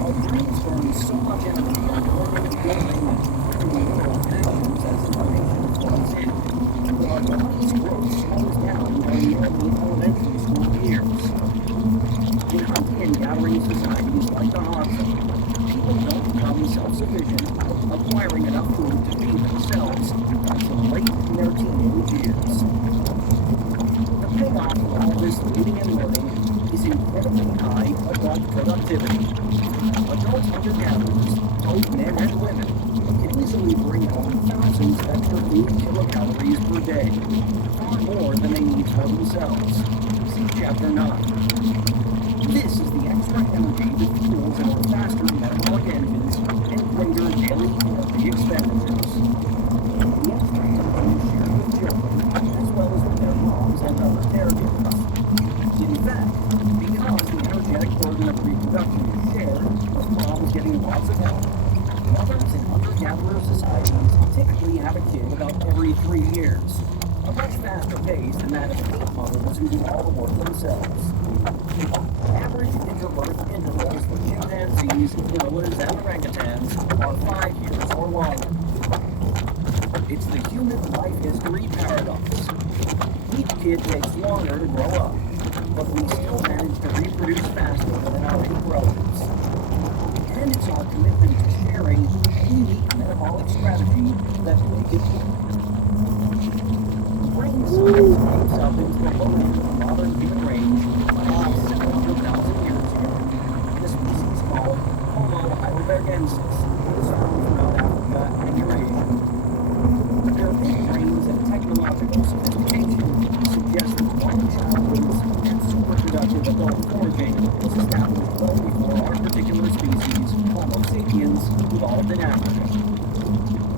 Our brains burn so much energy on learning, building, and creating neural connections as information floods in. Our body's growth slows down during early elementary school years. In hunting and gathering societies like the Hodson, people don't become self-sufficient, acquiring enough food to feed themselves until late in their teenage years. The payoff for all this reading and learning is incredibly high adult productivity. Adult hunter-gatherers, both men and women, can easily bring home thousands of extra food kilocalories per day, far more than they need for themselves. See Chapter 9. This is the extra energy that fuels our faster metabolic engines and greater daily energy expenditures. The extra energy is shared with children, as well as with their moms and other caregivers. In fact, because the energetic burden of reproduction is shared, with moms getting lots of help, mothers in hunter-gatherer societies typically have a kid about every 3 years, a much faster pace than that of ape mothers who do all the work themselves. Average interbirth intervals for chimpanzees, gorillas, and orangutans are 5 years or longer. It's the human life history paradox. Each kid takes longer to grow up, but we still manage to reproduce faster than our ape relatives. And it's our commitment to sharing a unique metabolic strategy that make it work. Brain size creeps up into the low end of the modern human range about 700,000 years ago in a species called Homo heidelbergensis, that is found throughout Africa and Eurasia. Their big brains and technological sophistication suggest that long childhoods and superproductive adult foraging was established well before our particular species, Homo sapiens, evolved in Africa.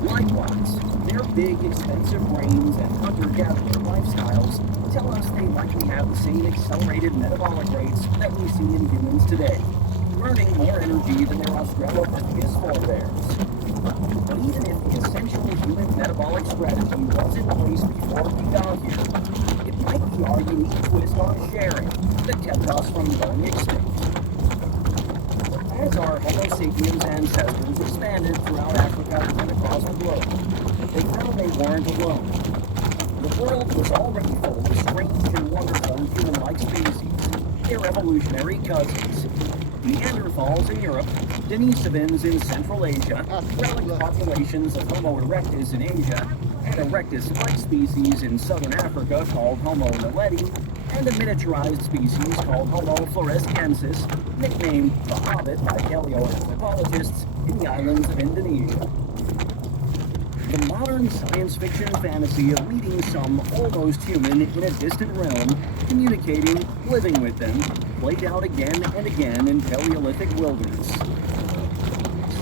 Likewise, their big, expensive brains and hunter-gatherer lifestyles tell us they likely have the same accelerated metabolic rates that we see in humans today, burning more energy than their Australopithecus forebears. But even if the essential human metabolic strategy was in place before we got here, it might be our unique twist on sharing that kept us from going extinct. As our Homo sapiens ancestors expanded throughout Africa and across the globe, they found they weren't alone. The world was already full of strange and wonderful human-like species, their evolutionary cousins. Neanderthals in Europe, Denisovans in Central Asia, relic populations of Homo erectus in Asia, and erectus-like species in southern Africa called Homo naledi, and a miniaturized species called Homo florescensis, nicknamed the Hobbit by paleoanthropologists in the islands of Indonesia. The modern science fiction fantasy of meeting some almost human in a distant realm, communicating, living with them, played out again and again in Paleolithic wilderness.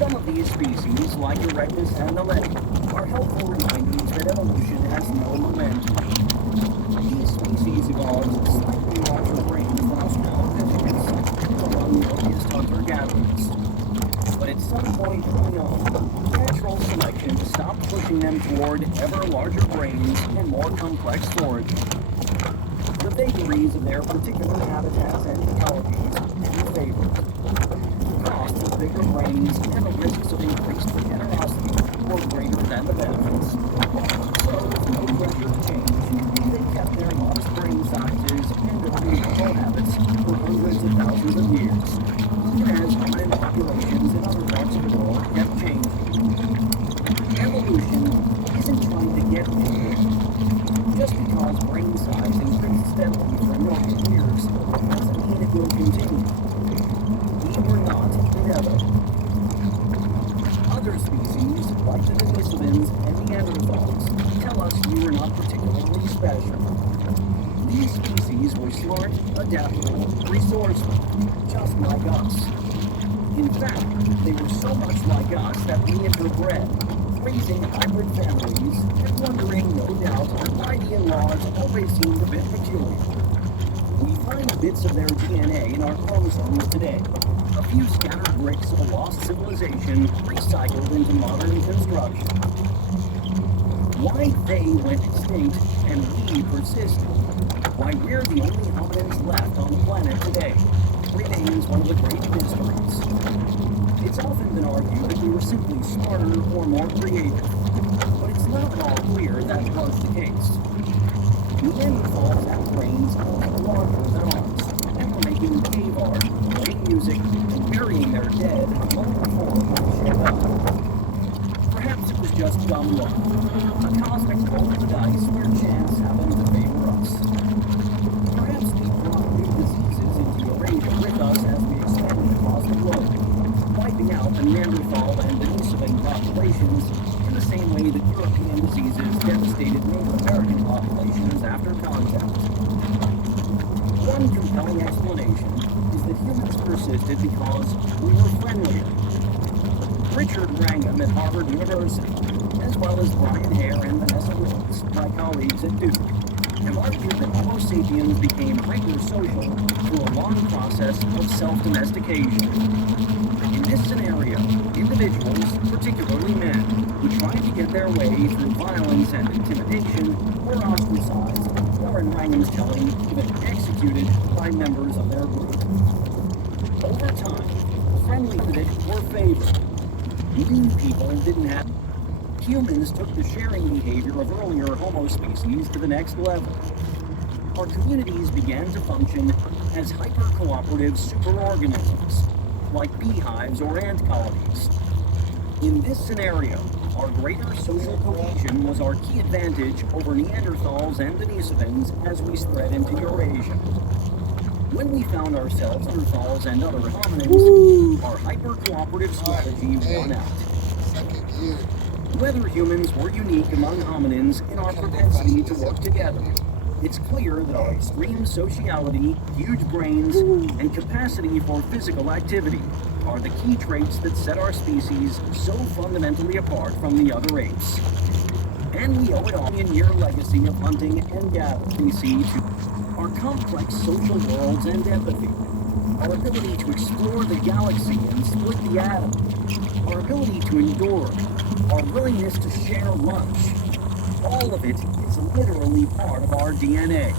Some of these species, like Erectus and Naledi, are helpful reminders that evolution has no momentum. These species evolved slightly larger brains than Australopithecus, among the earliest hunter-gatherers. But at some point early on, natural selection stopped pushing them toward ever larger brains and more complex foraging. The vagaries of their particular habitats and ecologies were favored. The cost of bigger brains and the risks of increased generosity were greater than the benefits. So, with no pressure to change, they kept their modest brain sizes and early control habits for hundreds of thousands of years, even as human populations in other parts of the world kept changing. Evolution isn't trying to get bigger. Just because brain size increased steadily for a million years doesn't mean it will continue. We were not inevitable. Other species, like the Denisovans and Neanderthals, tell us we were not particularly special. These species were smart, adaptable, resourceful, just like us. In fact, they were so much like us that we interbred, raising hybrid families and wondering, no doubt, why the in-laws always seemed a bit peculiar. We find bits of their DNA in our chromosomes today, a few scattered bricks of a lost civilization recycled into modern construction. Why they went extinct and we persisted, why we're the only hominins left on the planet today, remains one of the great mysteries. It's often been argued that we were simply smarter or more creative, but it's not at all clear that was the case. Neanderthals had brains larger than ours, and were making cave art, playing music, and burying their dead long before we showed up. Perhaps it was just dumb luck, a cosmic roll of the dice where chance happened to favor us. Perhaps we brought new diseases into Eurasia with us as we expanded across the globe, wiping out the Neanderthal and Denisovan populations in the same way that European diseases devastated Native American populations after contact. One compelling explanation is that humans persisted because we were friendlier. Richard Wrangham at Harvard University, as well as Brian Hare and Vanessa Willis, my colleagues at Duke, have argued that Homo sapiens became hypersocial through a long process of self-domestication. In this scenario, individuals, particularly men, who tried to get their way through violence and intimidation were ostracized, or in Wrangham's telling, even executed by members of their group. Over time, friendly traditions were favored. Mean people didn't have. Humans took the sharing behavior of earlier Homo species to the next level. Our communities began to function as hyper-cooperative superorganisms, like beehives or ant colonies. In this scenario, our greater social cohesion was our key advantage over Neanderthals and Denisovans as we spread into Eurasia. When we found ourselves Neanderthals and other hominins, our hyper-cooperative strategy won out. Whether humans were unique among hominins in our propensity to work together, it's clear that our extreme sociality, huge brains, and capacity for physical activity are the key traits that set our species so fundamentally apart from the other apes. And we owe it all a year legacy of hunting and gathering to our complex social worlds and empathy, our ability to explore the galaxy and split the atom, our ability to endure, our willingness to share lunch. All of it is literally part of our DNA.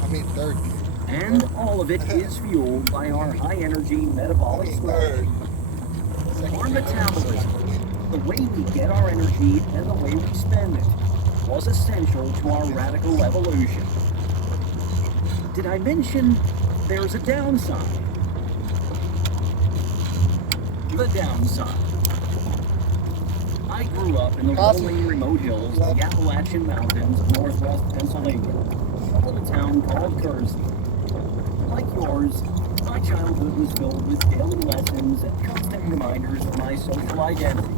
And all of it is fueled by our high-energy metabolic strategy. Our metabolism, the way we get our energy and the way we spend it, was essential to our radical evolution. Did I mention there's a downside? The downside. I grew up in the rolling remote hills of the Appalachian Mountains of northwest Pennsylvania, a little town called Kersey. Like yours, my childhood was filled with daily lessons and constant reminders of my social identity.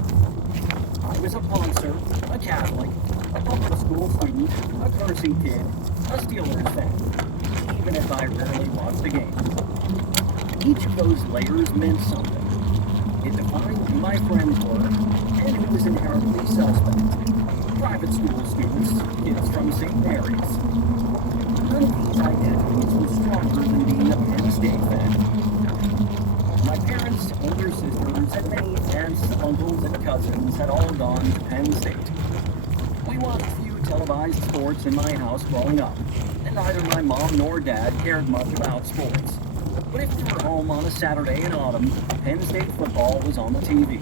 I was a boxer, a Catholic, a public school student, a Kersey kid, a Steelers fan, even if I rarely watched the game. Each of those layers meant something. It defined who my friends were and who was inherently suspect. Private school students, kids from St. Mary's. None of these identities was stronger than being a Penn State fan. My parents, older sisters, and many aunts, uncles, and cousins had all gone to Penn State. We watched few televised sports in my house growing up, and neither my mom nor dad cared much about sports. But if we were home on a Saturday in autumn, Penn State football was on the TV.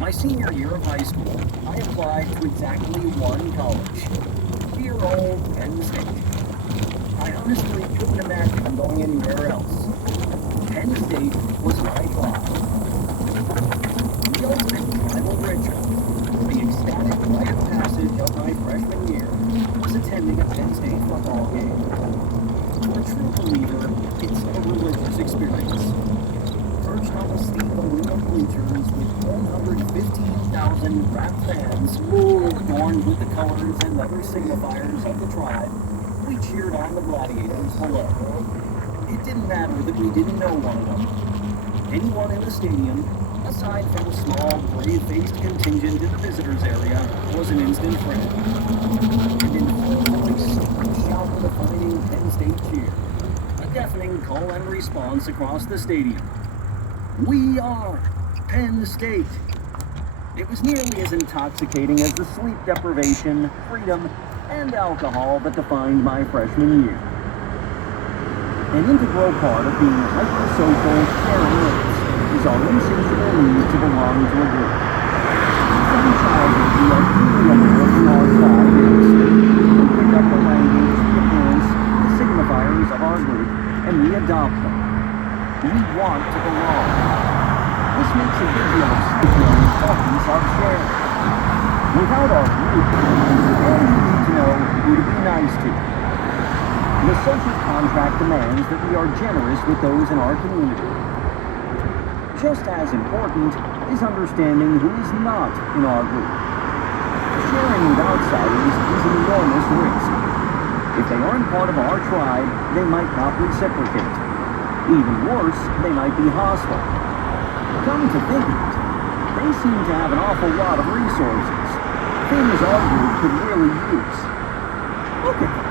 My senior year of high school, I applied to exactly one college. Dear old Penn State. I honestly couldn't imagine going anywhere else. Penn State was my drive. The ultimate tribal ritual, the ecstatic rite of passage of my freshman year, was attending a Penn State football game. For a true believer, it's a religious experience. Perched on the steep aluminum bleachers with 115,000 rap fans, adorned with the colors and other signifiers of the tribe, we cheered on the gladiators below. It didn't matter that we didn't know one another. Anyone in the stadium, aside from a small, grave-faced contingent in the visitors area, was an instant friend. And in full voice, we shout the defining Penn State cheer, a deafening call and response across the stadium. We are Penn State. It was nearly as intoxicating as the sleep deprivation, freedom, and alcohol that defined my freshman year. An integral part of being hypersocial, sharing is our insatiable need to belong to a group. From childhood, we are keenly aware of who our tribe is. We pick up the language, the appearance, the signifiers of our group, and we adopt them. We want to belong. This makes a big deal of the importance of sharing. Without our group, all you need to know who to be nice to. The social contract demands that we are generous with those in our community. Just as important is understanding who is not in our group. Sharing with outsiders is an enormous risk. If they aren't part of our tribe, they might not reciprocate. Even worse, they might be hostile. Come to think of it, they seem to have an awful lot of resources. Things our group could really use. Look at them.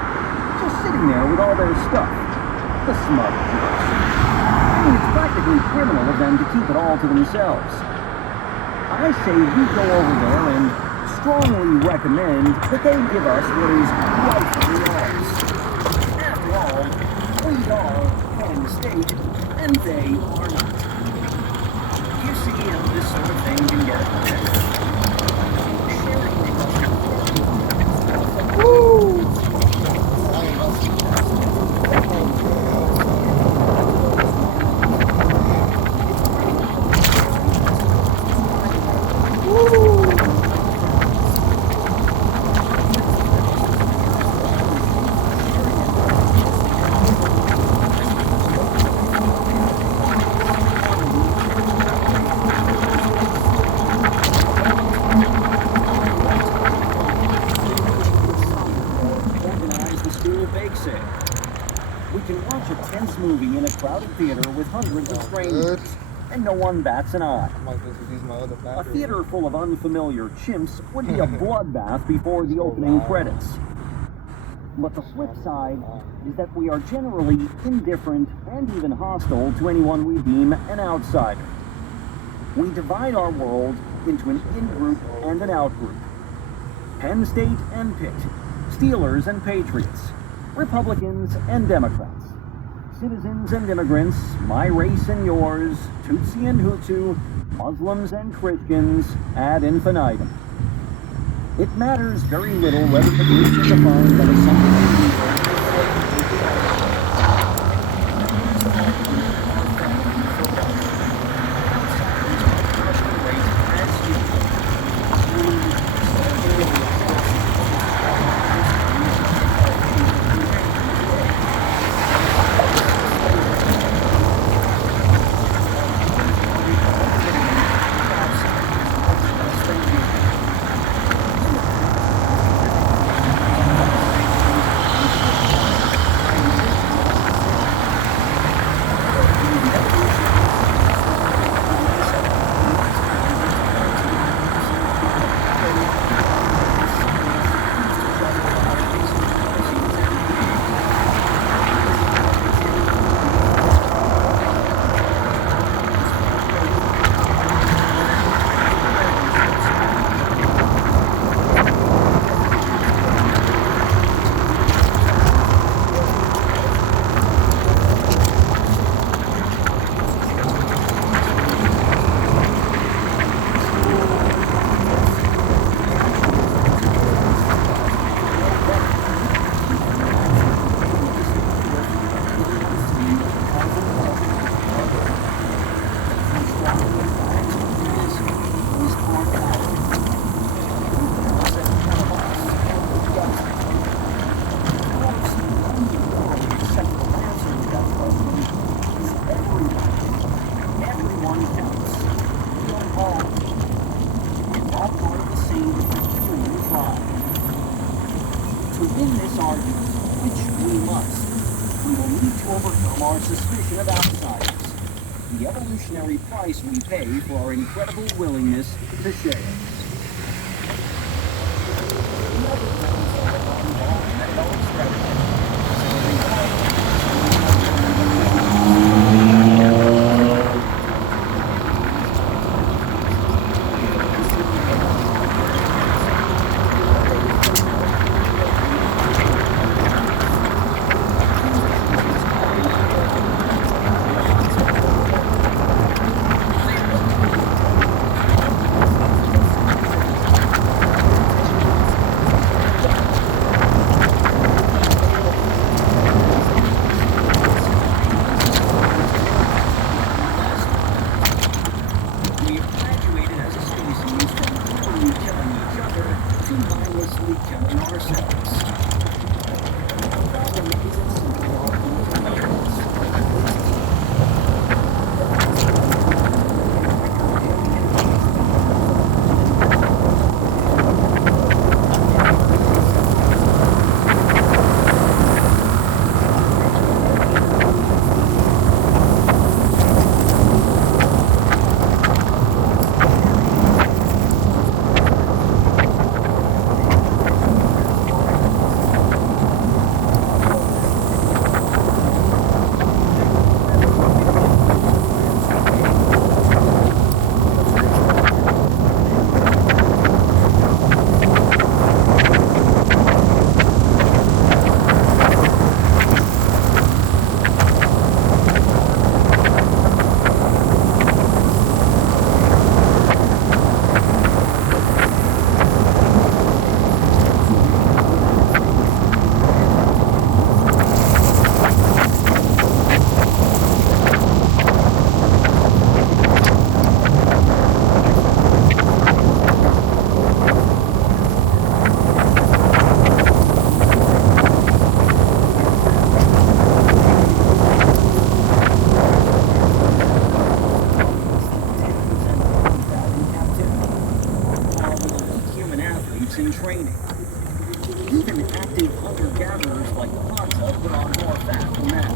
Just sitting there with all their stuff. The smug jerks. I mean, it's practically criminal of them to keep it all to themselves. I say we go over there and strongly recommend that they give us what is rightfully ours. After all, we are Penn State, and they are not. You see how this sort of thing can get sharing. Woo! We can watch a tense movie in a crowded theater with hundreds of strangers, and no one bats an eye. A theater full of unfamiliar chimps would be a bloodbath before the opening credits. But the flip side is that we are generally indifferent and even hostile to anyone we deem an outsider. We divide our world into an in-group and an out-group. Penn State and Pitt, Steelers and Patriots, Republicans and Democrats, citizens and immigrants, my race and yours, Tutsi and Hutu, Muslims and Christians, ad infinitum. It matters very little whether the groups are defined by something all part of the same human tribe. To win this argument, which we must, we will need to overcome our suspicion of outsiders, the evolutionary price we pay for our incredible willingness to share. We have graduated as a species from brutally killing each other to mindlessly killing ourselves. The problem isn't simply our inconvenience. In training. Even active hunter-gatherers like Panza put on more fat than that.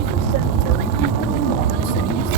Even sedentary people in modern cities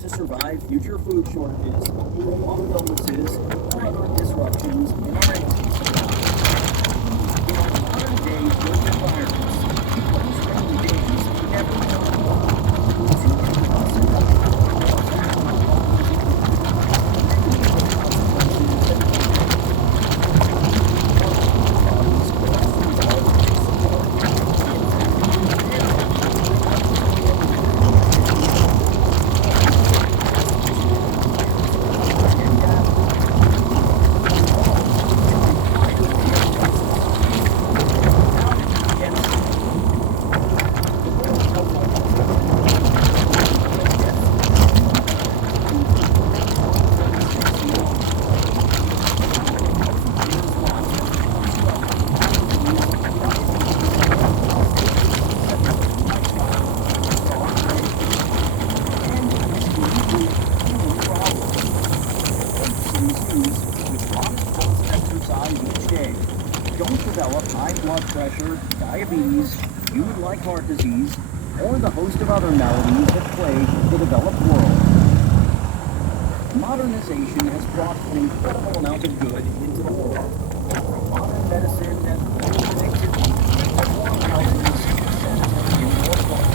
to survive future food shortages, long illnesses, or other disruptions in our energy supply. In our modern day built environments, those rainy days never come. Too many of us end up with more fat don't develop high blood pressure, diabetes, human-like heart disease, or the host of other maladies that plague the developed world. Modernization has brought an incredible amount of good into the world. From modern medicine and connectivity, warm houses, sanitary and more fun.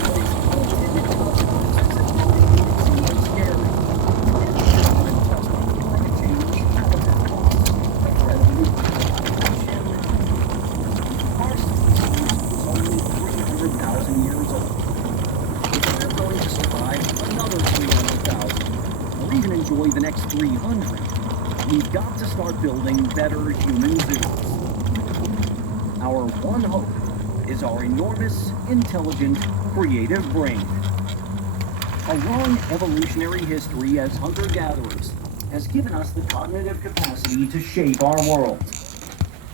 But its unintended consequences have made it seem scary. Climate change, habitat loss, got to start building better human zoos. Our one hope is our enormous, intelligent, creative brain. A long evolutionary history as hunter-gatherers has given us the cognitive capacity to shape our world.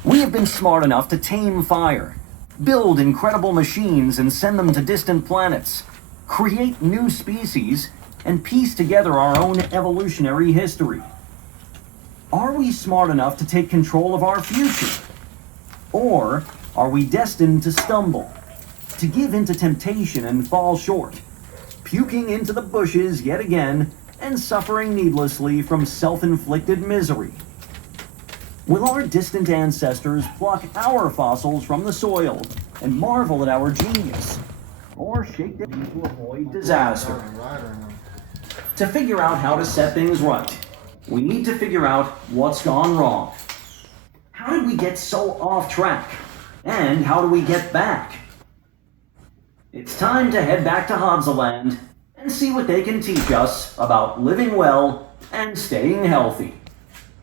We have been smart enough to tame fire, build incredible machines and send them to distant planets, create new species, and piece together our own evolutionary history. Are we smart enough to take control of our future? Or are we destined to stumble, to give in to temptation and fall short, puking into the bushes yet again and suffering needlessly from self-inflicted misery? Will our distant ancestors pluck our fossils from the soil and marvel at our genius, or shake them to avoid disaster? To figure out how to set things right, we need to figure out what's gone wrong. How did we get so off track? And how do we get back? It's time to head back to Hadzaland and see what they can teach us about living well and staying healthy.